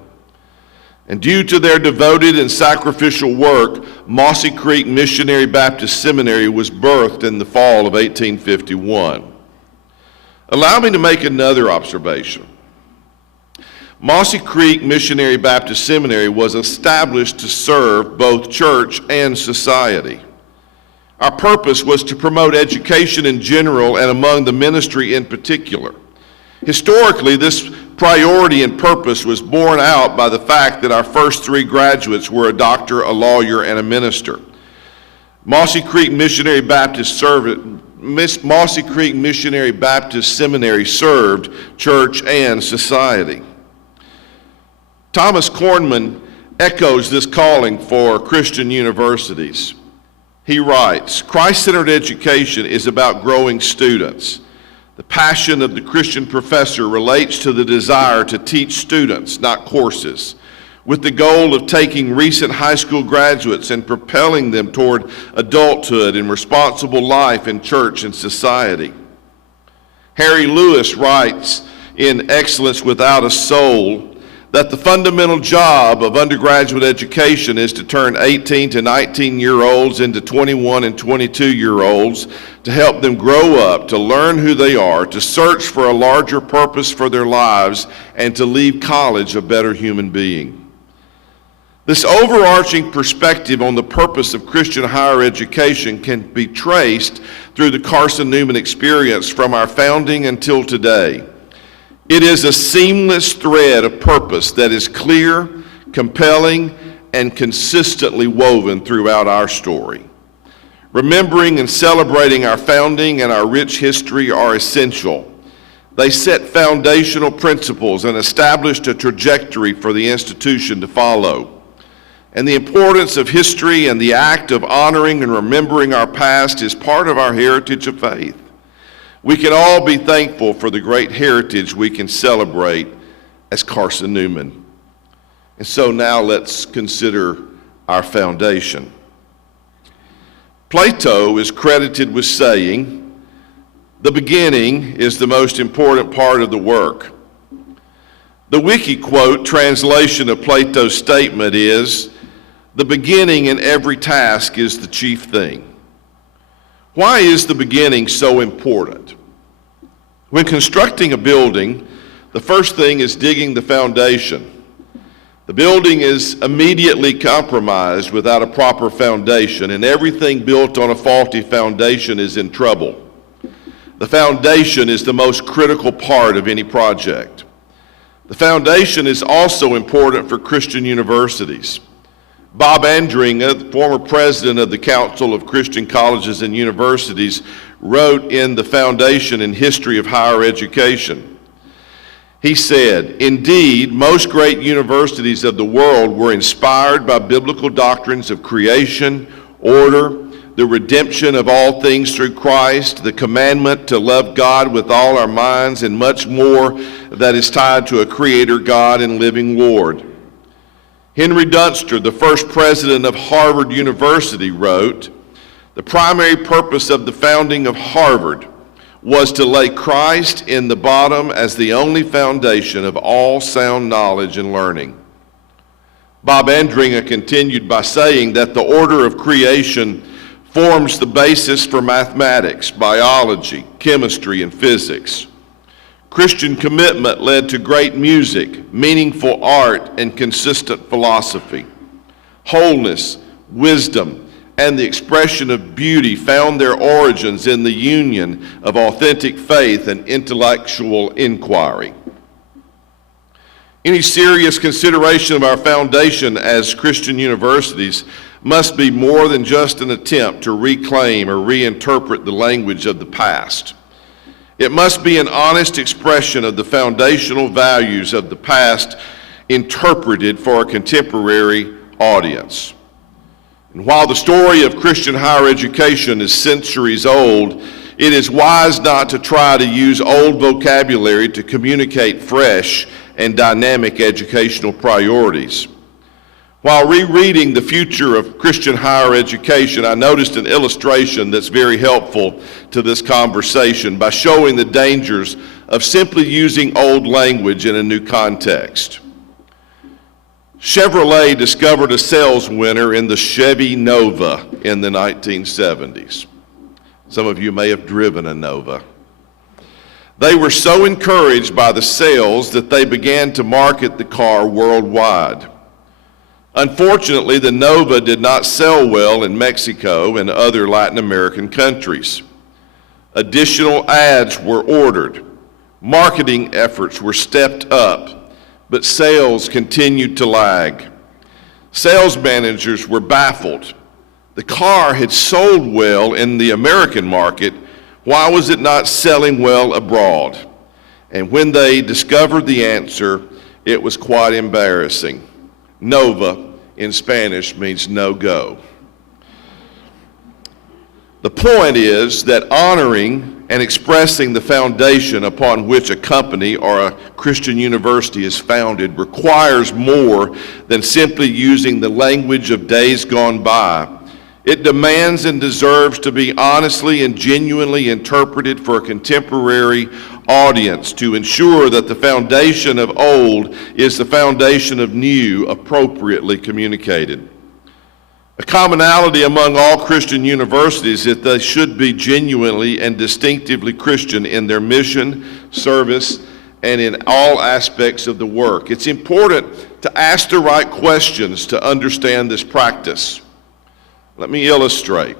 And due to their devoted and sacrificial work, Mossy Creek Missionary Baptist Seminary was birthed in the fall of 1851. Allow me to make another observation. Mossy Creek Missionary Baptist Seminary was established to serve both church and society. Our purpose was to promote education in general and among the ministry in particular. Historically, this priority and purpose was borne out by the fact that our first three graduates were a doctor, a lawyer, and a minister. Mossy Creek Missionary Baptist Seminary served church and society. Thomas Cornman echoes this calling for Christian universities. He writes, "Christ-centered education is about growing students. The passion of the Christian professor relates to the desire to teach students, not courses, with the goal of taking recent high school graduates and propelling them toward adulthood and responsible life in church and society." Harry Lewis writes in Excellence Without a Soul that the fundamental job of undergraduate education is to turn 18 to 19-year-olds into 21 and 22-year-olds, to help them grow up, to learn who they are, to search for a larger purpose for their lives, and to leave college a better human being. This overarching perspective on the purpose of Christian higher education can be traced through the Carson-Newman experience from our founding until today. It is a seamless thread of purpose that is clear, compelling, and consistently woven throughout our story. Remembering and celebrating our founding and our rich history are essential. They set foundational principles and established a trajectory for the institution to follow. And the importance of history and the act of honoring and remembering our past is part of our heritage of faith. We can all be thankful for the great heritage we can celebrate as Carson-Newman. And so now let's consider our foundation. Plato is credited with saying, "The beginning is the most important part of the work." The wiki quote translation of Plato's statement is, "The beginning in every task is the chief thing." Why is the beginning so important? When constructing a building, the first thing is digging the foundation. The building is immediately compromised without a proper foundation, and everything built on a faulty foundation is in trouble. The foundation is the most critical part of any project. The foundation is also important for Christian universities. Bob Andringa, the former president of the Council of Christian Colleges and Universities, wrote in The Foundation and History of Higher Education. He said, "Indeed, most great universities of the world were inspired by biblical doctrines of creation, order, the redemption of all things through Christ, the commandment to love God with all our minds, and much more that is tied to a creator God and living Lord." Henry Dunster, the first president of Harvard University, wrote, "The primary purpose of the founding of Harvard was to lay Christ in the bottom as the only foundation of all sound knowledge and learning." Bob Andringa continued by saying that the order of creation forms the basis for mathematics, biology, chemistry, and physics. Christian commitment led to great music, meaningful art, and consistent philosophy. Wholeness, wisdom, and the expression of beauty found their origins in the union of authentic faith and intellectual inquiry. Any serious consideration of our foundation as Christian universities must be more than just an attempt to reclaim or reinterpret the language of the past. It must be an honest expression of the foundational values of the past interpreted for a contemporary audience. And while the story of Christian higher education is centuries old, it is wise not to try to use old vocabulary to communicate fresh and dynamic educational priorities. While rereading the future of Christian higher education, I noticed an illustration that's very helpful to this conversation by showing the dangers of simply using old language in a new context. Chevrolet discovered a sales winner in the Chevy Nova in the 1970s. Some of you may have driven a Nova. They were so encouraged by the sales that they began to market the car worldwide. Unfortunately, the Nova did not sell well in Mexico and other Latin American countries. Additional ads were ordered. Marketing efforts were stepped up, but sales continued to lag. Sales managers were baffled. The car had sold well in the American market. Why was it not selling well abroad? And when they discovered the answer, it was quite embarrassing. Nova in Spanish means no go. The point is that honoring and expressing the foundation upon which a company or a Christian university is founded requires more than simply using the language of days gone by. It demands and deserves to be honestly and genuinely interpreted for a contemporary audience to ensure that the foundation of old is the foundation of new, appropriately communicated. A commonality among all Christian universities is that they should be genuinely and distinctively Christian in their mission, service, and in all aspects of the work. It's important to ask the right questions to understand this practice. Let me illustrate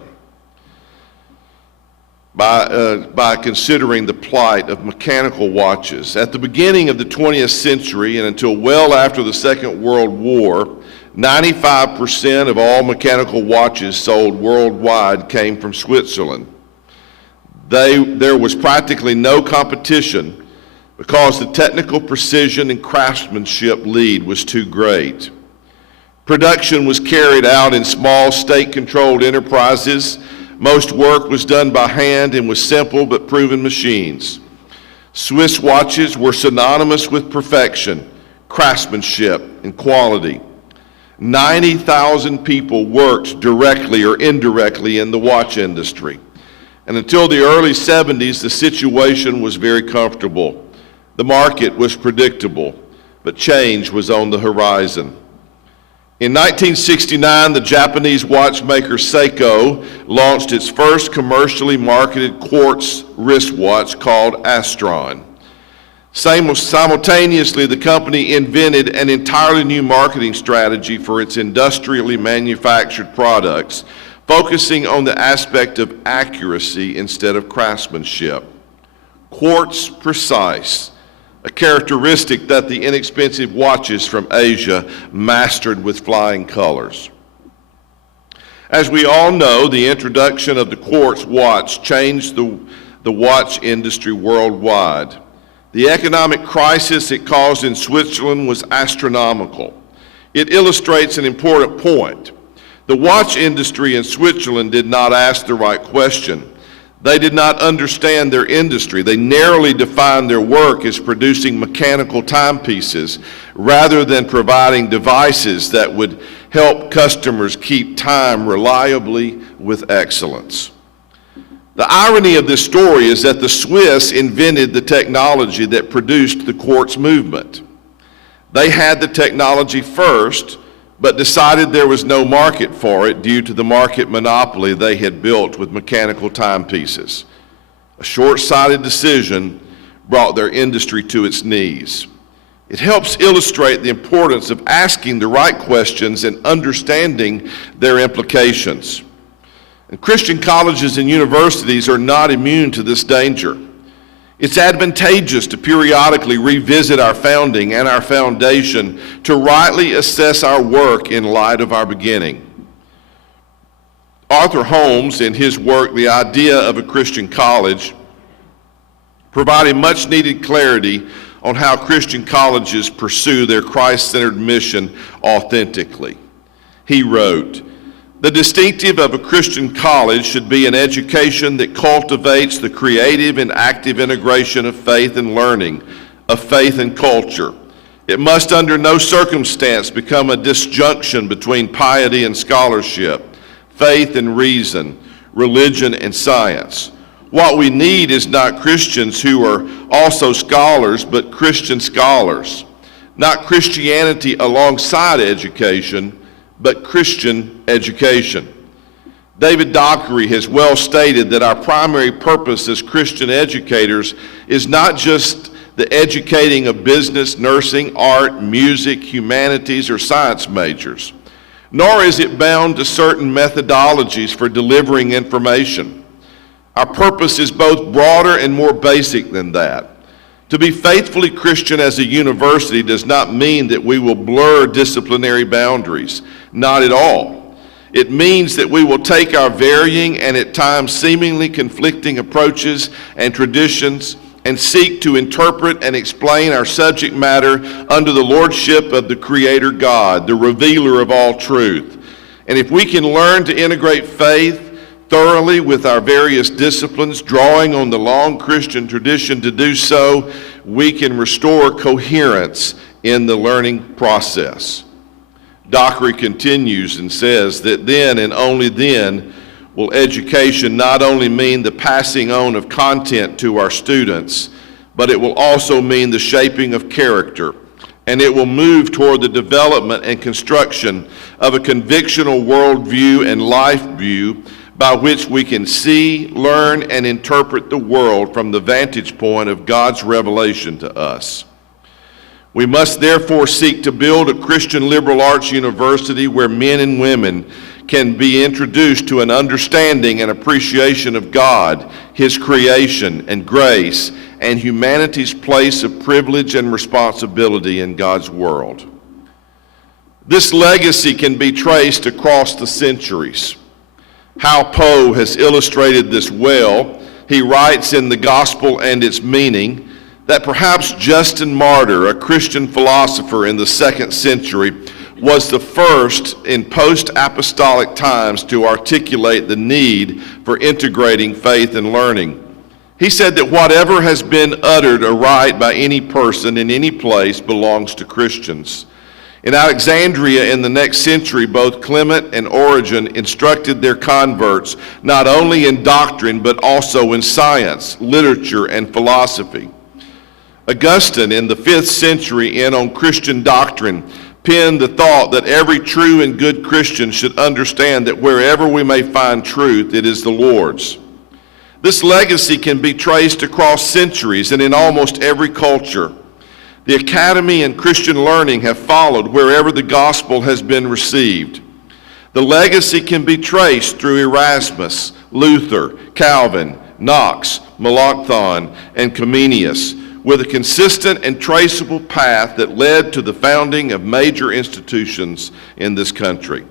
by considering the plight of mechanical watches. At the beginning of the 20th century and until well after the Second World War, 95% of all mechanical watches sold worldwide came from Switzerland. There was practically no competition because the technical precision and craftsmanship lead was too great. Production was carried out in small state-controlled enterprises. Most work was done by hand and with simple but proven machines. Swiss watches were synonymous with perfection, craftsmanship, and quality. 90,000 people worked directly or indirectly in the watch industry. And until the early 70s, the situation was very comfortable. The market was predictable, but change was on the horizon. In 1969, the Japanese watchmaker Seiko launched its first commercially marketed quartz wristwatch called Astron. Simultaneously, the company invented an entirely new marketing strategy for its industrially manufactured products, focusing on the aspect of accuracy instead of craftsmanship. Quartz precise, a characteristic that the inexpensive watches from Asia mastered with flying colors. As we all know, the introduction of the quartz watch changed the watch industry worldwide. The economic crisis it caused in Switzerland was astronomical. It illustrates an important point. The watch industry in Switzerland did not ask the right question. They did not understand their industry. They narrowly defined their work as producing mechanical timepieces rather than providing devices that would help customers keep time reliably with excellence. The irony of this story is that the Swiss invented the technology that produced the quartz movement. They had the technology first, but decided there was no market for it due to the market monopoly they had built with mechanical timepieces. A short-sighted decision brought their industry to its knees. It helps illustrate the importance of asking the right questions and understanding their implications. And Christian colleges and universities are not immune to this danger. It's advantageous to periodically revisit our founding and our foundation to rightly assess our work in light of our beginning. Arthur Holmes, in his work, The Idea of a Christian College, provided much needed clarity on how Christian colleges pursue their Christ-centered mission authentically. He wrote, "The distinctive of a Christian college should be an education that cultivates the creative and active integration of faith and learning, of faith and culture. It must under no circumstance become a disjunction between piety and scholarship, faith and reason, religion and science. What we need is not Christians who are also scholars, but Christian scholars. Not Christianity alongside education, but Christian education." David Dockery has well stated that our primary purpose as Christian educators is not just the educating of business, nursing, art, music, humanities, or science majors, nor is it bound to certain methodologies for delivering information. Our purpose is both broader and more basic than that. To be faithfully Christian as a university does not mean that we will blur disciplinary boundaries. Not at all. It means that we will take our varying and at times seemingly conflicting approaches and traditions and seek to interpret and explain our subject matter under the lordship of the Creator God, the revealer of all truth. And if we can learn to integrate faith thoroughly with our various disciplines, drawing on the long Christian tradition to do so, we can restore coherence in the learning process. Dockery continues and says that then and only then will education not only mean the passing on of content to our students, but it will also mean the shaping of character, and it will move toward the development and construction of a convictional worldview and life view by which we can see, learn, and interpret the world from the vantage point of God's revelation to us. We must therefore seek to build a Christian liberal arts university where men and women can be introduced to an understanding and appreciation of God, His creation and grace, and humanity's place of privilege and responsibility in God's world. This legacy can be traced across the centuries. Hal Poe has illustrated this well. He writes in The Gospel and Its Meaning, that perhaps Justin Martyr, a Christian philosopher in the 2nd century, was the first in post-apostolic times to articulate the need for integrating faith and learning. He said that whatever has been uttered aright by any person in any place belongs to Christians. In Alexandria in the next century, both Clement and Origen instructed their converts not only in doctrine but also in science, literature, and philosophy. Augustine in the 5th century, in On Christian Doctrine, penned the thought that every true and good Christian should understand that wherever we may find truth, it is the Lord's. This legacy can be traced across centuries and in almost every culture. The academy and Christian learning have followed wherever the gospel has been received. The legacy can be traced through Erasmus, Luther, Calvin, Knox, Melanchthon, and Comenius, with a consistent and traceable path that led to the founding of major institutions in this country.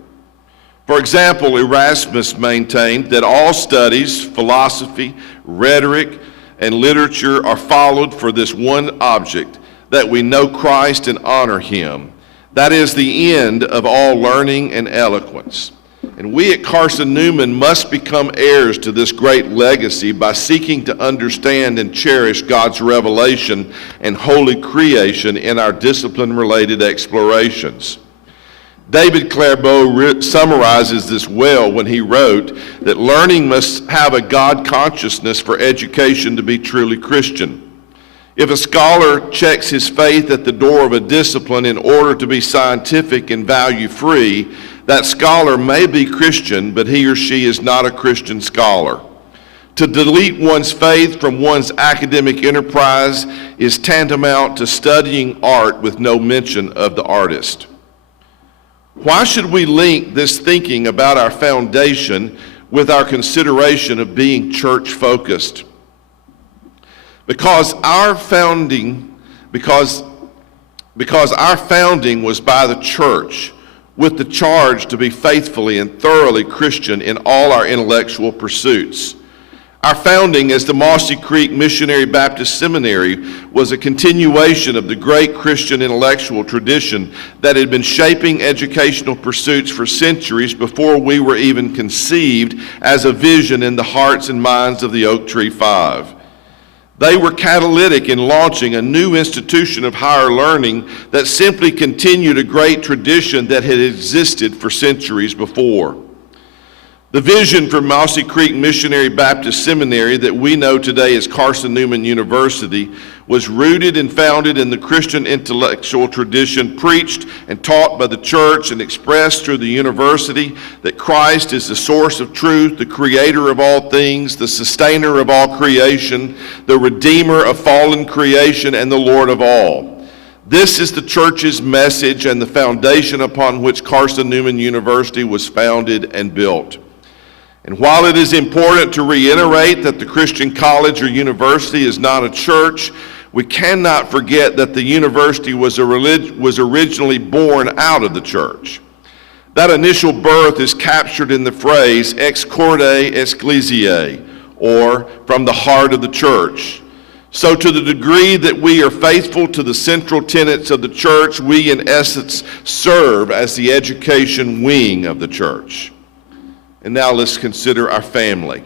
For example, Erasmus maintained that all studies, philosophy, rhetoric, and literature are followed for this one object, that we know Christ and honor him. That is the end of all learning and eloquence. And we at Carson-Newman must become heirs to this great legacy by seeking to understand and cherish God's revelation and holy creation in our discipline-related explorations. David Clairvaux summarizes this well when he wrote that learning must have a God consciousness for education to be truly Christian. If a scholar checks his faith at the door of a discipline in order to be scientific and value-free, that scholar may be Christian, but he or she is not a Christian scholar. To delete one's faith from one's academic enterprise is tantamount to studying art with no mention of the artist. Why should we link this thinking about our foundation with our consideration of being church-focused? Because our founding was by the church, with the charge to be faithfully and thoroughly Christian in all our intellectual pursuits. Our founding as the Mossy Creek Missionary Baptist Seminary was a continuation of the great Christian intellectual tradition that had been shaping educational pursuits for centuries before we were even conceived as a vision in the hearts and minds of the Oak Tree Five. They were catalytic in launching a new institution of higher learning that simply continued a great tradition that had existed for centuries before. The vision for Mossy Creek Missionary Baptist Seminary that we know today as Carson-Newman University was rooted and founded in the Christian intellectual tradition preached and taught by the church and expressed through the university that Christ is the source of truth, the creator of all things, the sustainer of all creation, the redeemer of fallen creation, and the Lord of all. This is the church's message and the foundation upon which Carson-Newman University was founded and built. And while it is important to reiterate that the Christian college or university is not a church, we cannot forget that the university was originally born out of the church. That initial birth is captured in the phrase ex corde ecclesiae, or from the heart of the church. So to the degree that we are faithful to the central tenets of the church, we in essence serve as the education wing of the church. And now let's consider our family.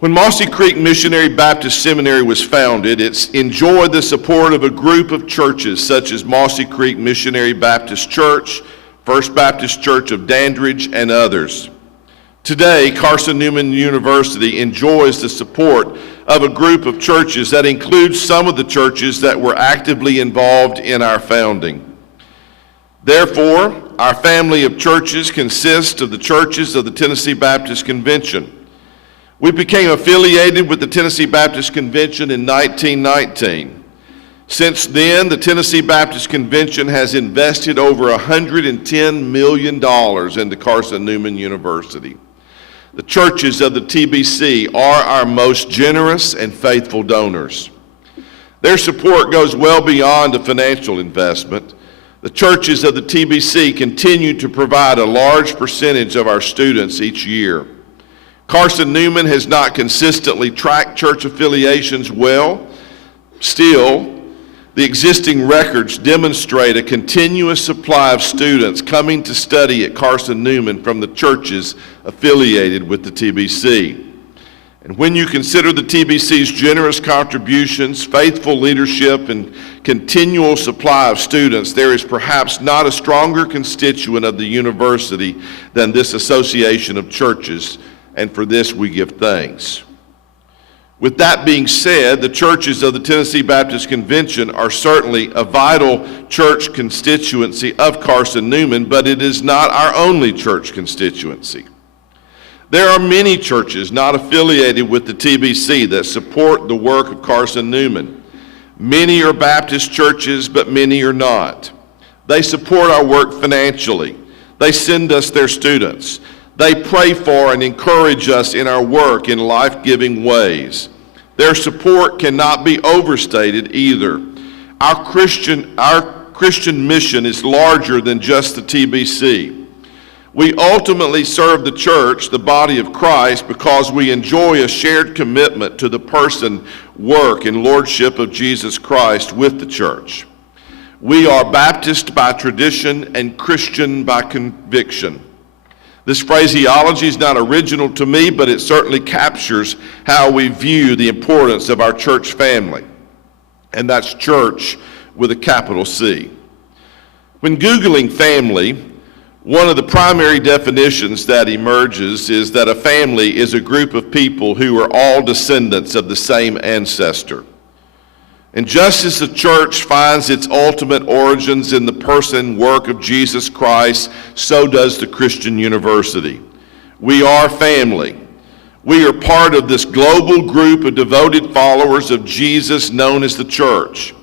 When Mossy Creek Missionary Baptist Seminary was founded, it enjoyed the support of a group of churches such as Mossy Creek Missionary Baptist Church, First Baptist Church of Dandridge, and others. Today, Carson-Newman University enjoys the support of a group of churches that includes some of the churches that were actively involved in our founding. Therefore, our family of churches consists of the churches of the Tennessee Baptist Convention. We became affiliated with the Tennessee Baptist Convention in 1919. Since then, the Tennessee Baptist Convention has invested over $110 million into Carson-Newman University. The churches of the TBC are our most generous and faithful donors. Their support goes well beyond a financial investment. The churches of the TBC continue to provide a large percentage of our students each year. Carson-Newman has not consistently tracked church affiliations well. Still, the existing records demonstrate a continuous supply of students coming to study at Carson-Newman from the churches affiliated with the TBC. And when you consider the TBC's generous contributions, faithful leadership, and continual supply of students, there is perhaps not a stronger constituent of the university than this association of churches, and for this we give thanks. With that being said, the churches of the Tennessee Baptist Convention are certainly a vital church constituency of Carson-Newman, but it is not our only church constituency. There are many churches not affiliated with the TBC that support the work of Carson-Newman. Many are Baptist churches, but many are not. They support our work financially. They send us their students. They pray for and encourage us in our work in life-giving ways. Their support cannot be overstated either. Our Christian mission is larger than just the TBC. We ultimately serve the church, the body of Christ, because we enjoy a shared commitment to the person, work, and lordship of Jesus Christ with the church. We are Baptist by tradition and Christian by conviction. This phraseology is not original to me, but it certainly captures how we view the importance of our church family. And that's church with a capital C. When Googling family, one of the primary definitions that emerges is that a family is a group of people who are all descendants of the same ancestor. And just as the church finds its ultimate origins in the person, work of Jesus Christ, so does the Christian University. We are family. We are part of this global group of devoted followers of Jesus known as the church.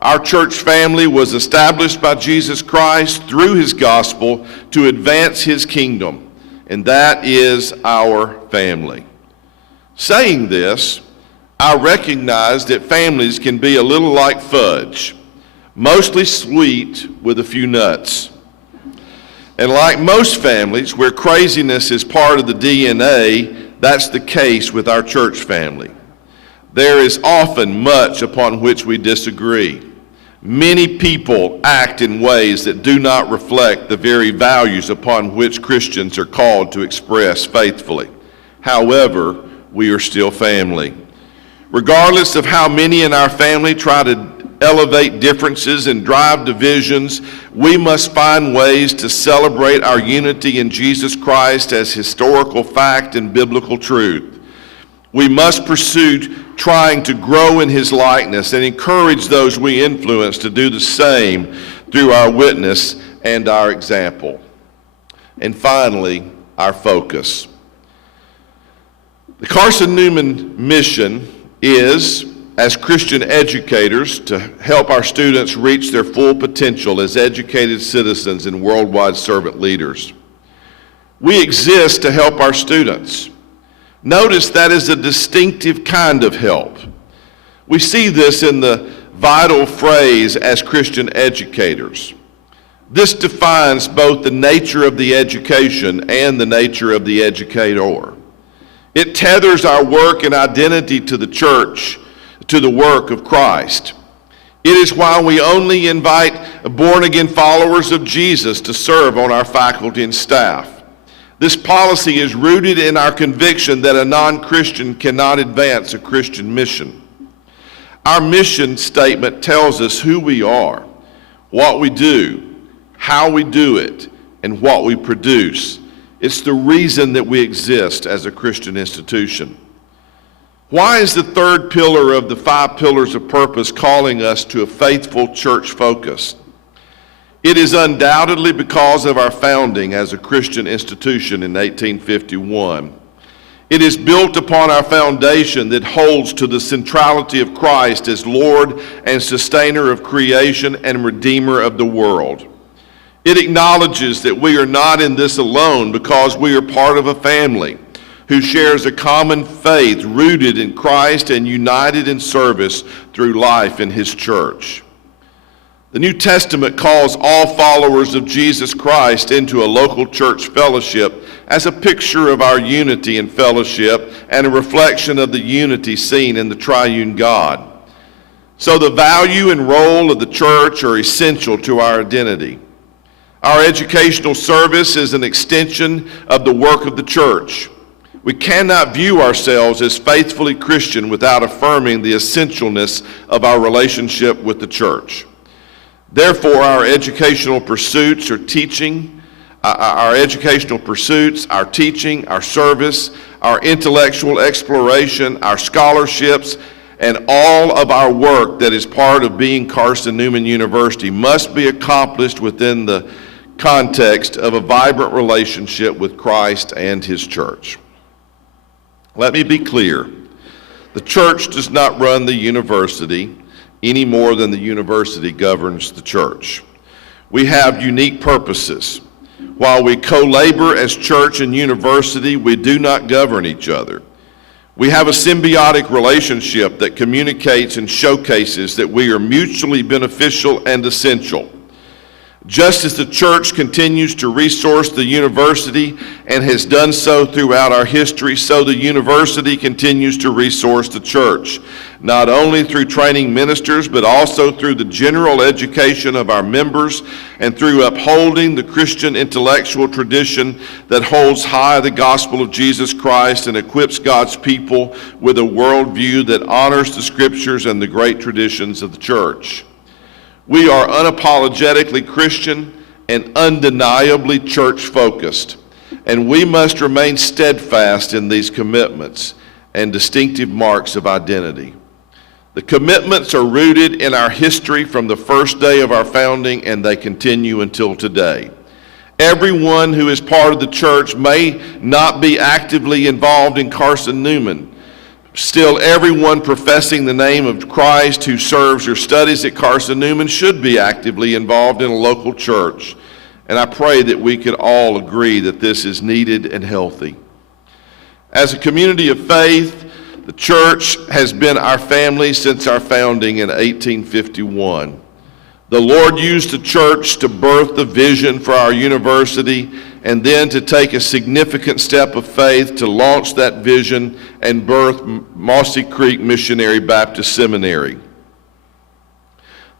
Our church family was established by Jesus Christ through his gospel to advance his kingdom, and that is our family. Saying this, I recognize that families can be a little like fudge, mostly sweet with a few nuts. And like most families, where craziness is part of the DNA, that's the case with our church family. There is often much upon which we disagree. Many people act in ways that do not reflect the very values upon which Christians are called to express faithfully. However, we are still family. Regardless of how many in our family try to elevate differences and drive divisions, we must find ways to celebrate our unity in Jesus Christ as historical fact and biblical truth. We must pursue trying to grow in his likeness and encourage those we influence to do the same through our witness and our example. And finally, our focus. The Carson-Newman mission is, as Christian educators, to help our students reach their full potential as educated citizens and worldwide servant leaders. We exist to help our students. Notice that is a distinctive kind of help. We see this in the vital phrase, as Christian educators. This defines both the nature of the education and the nature of the educator. It tethers our work and identity to the church, to the work of Christ. It is why we only invite born-again followers of Jesus to serve on our faculty and staff. This policy is rooted in our conviction that a non-Christian cannot advance a Christian mission. Our mission statement tells us who we are, what we do, how we do it, and what we produce. It's the reason that we exist as a Christian institution. Why is the third pillar of the 5 pillars of purpose calling us to a faithful church focus? It is undoubtedly because of our founding as a Christian institution in 1851. It is built upon our foundation that holds to the centrality of Christ as Lord and sustainer of creation and Redeemer of the world. It acknowledges that we are not in this alone because we are part of a family who shares a common faith rooted in Christ and united in service through life in his church. The New Testament calls all followers of Jesus Christ into a local church fellowship as a picture of our unity and fellowship and a reflection of the unity seen in the triune God. So the value and role of the church are essential to our identity. Our educational service is an extension of the work of the church. We cannot view ourselves as faithfully Christian without affirming the essentialness of our relationship with the church. Therefore, our educational pursuits, our teaching, our service, our intellectual exploration, our scholarships, and all of our work that is part of being Carson-Newman University must be accomplished within the context of a vibrant relationship with Christ and His church. Let me be clear. The church does not run the university any more than the university governs the church. We have unique purposes. While we co-labor as church and university, we do not govern each other. We have a symbiotic relationship that communicates and showcases that we are mutually beneficial and essential. Just as the church continues to resource the university and has done so throughout our history, so the university continues to resource the church, not only through training ministers, but also through the general education of our members and through upholding the Christian intellectual tradition that holds high the gospel of Jesus Christ and equips God's people with a worldview that honors the scriptures and the great traditions of the church. We are unapologetically Christian and undeniably church-focused, and we must remain steadfast in these commitments and distinctive marks of identity. The commitments are rooted in our history from the first day of our founding, and they continue until today. Everyone who is part of the church may not be actively involved in Carson-Newman. Still, everyone professing the name of Christ who serves or studies at Carson-Newman should be actively involved in a local church. And I pray that we could all agree that this is needed and healthy. As a community of faith, the church has been our family since our founding in 1851. The Lord used the church to birth the vision for our university and then to take a significant step of faith to launch that vision and birth Mossy Creek Missionary Baptist Seminary.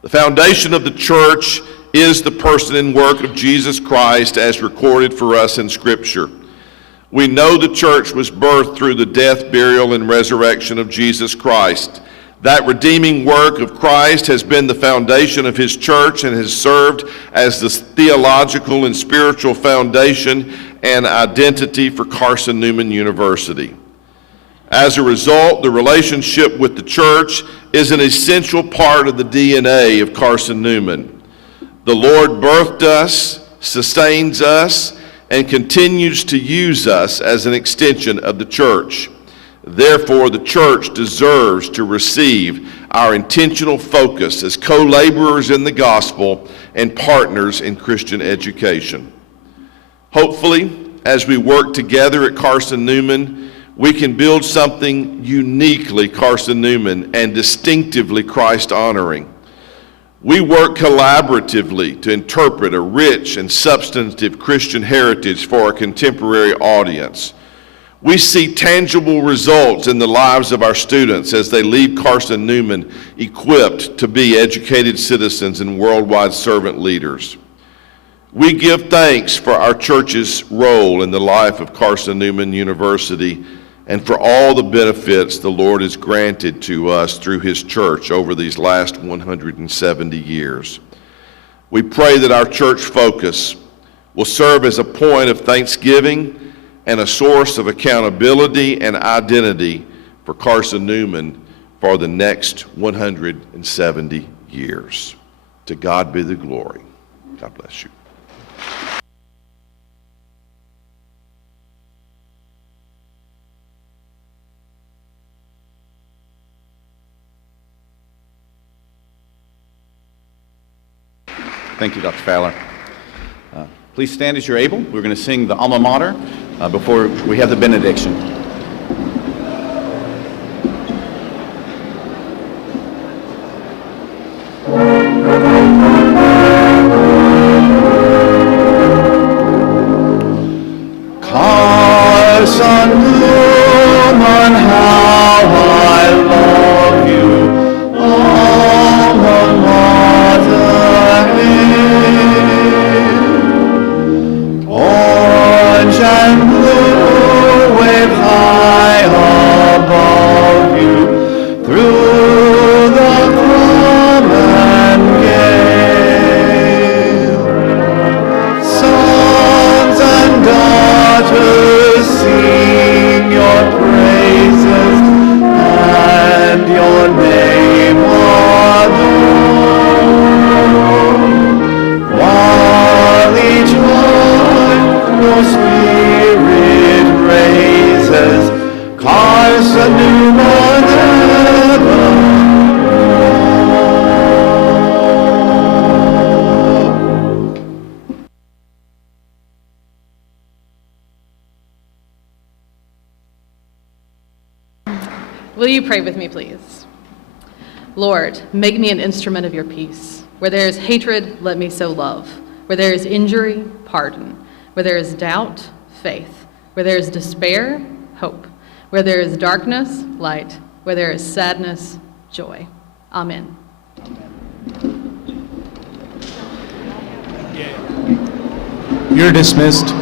The foundation of the church is the person and work of Jesus Christ as recorded for us in Scripture. We know the church was birthed through the death, burial, and resurrection of Jesus Christ. That redeeming work of Christ has been the foundation of His church and has served as the theological and spiritual foundation and identity for Carson-Newman University. As a result, the relationship with the church is an essential part of the DNA of Carson-Newman. The Lord birthed us, sustains us, and continues to use us as an extension of the church. Therefore, the church deserves to receive our intentional focus as co-laborers in the gospel and partners in Christian education. Hopefully, as we work together at Carson-Newman, we can build something uniquely Carson-Newman and distinctively Christ-honoring. We work collaboratively to interpret a rich and substantive Christian heritage for a contemporary audience. We see tangible results in the lives of our students as they leave Carson-Newman equipped to be educated citizens and worldwide servant leaders. We give thanks for our church's role in the life of Carson-Newman University and for all the benefits the Lord has granted to us through His church over these last 170 years. We pray that our church focus will serve as a point of thanksgiving and a source of accountability and identity for Carson-Newman for the next 170 years. To God be the glory. God bless you. Thank you, Dr. Fowler. Please stand as you're able. We're going to sing the alma mater before we have the benediction. Will you pray with me, please? Lord, make me an instrument of your peace. Where there is hatred, let me sow love. Where there is injury, pardon. Where there is doubt, faith. Where there is despair, hope. Where there is darkness, light. Where there is sadness, joy. Amen. You're dismissed.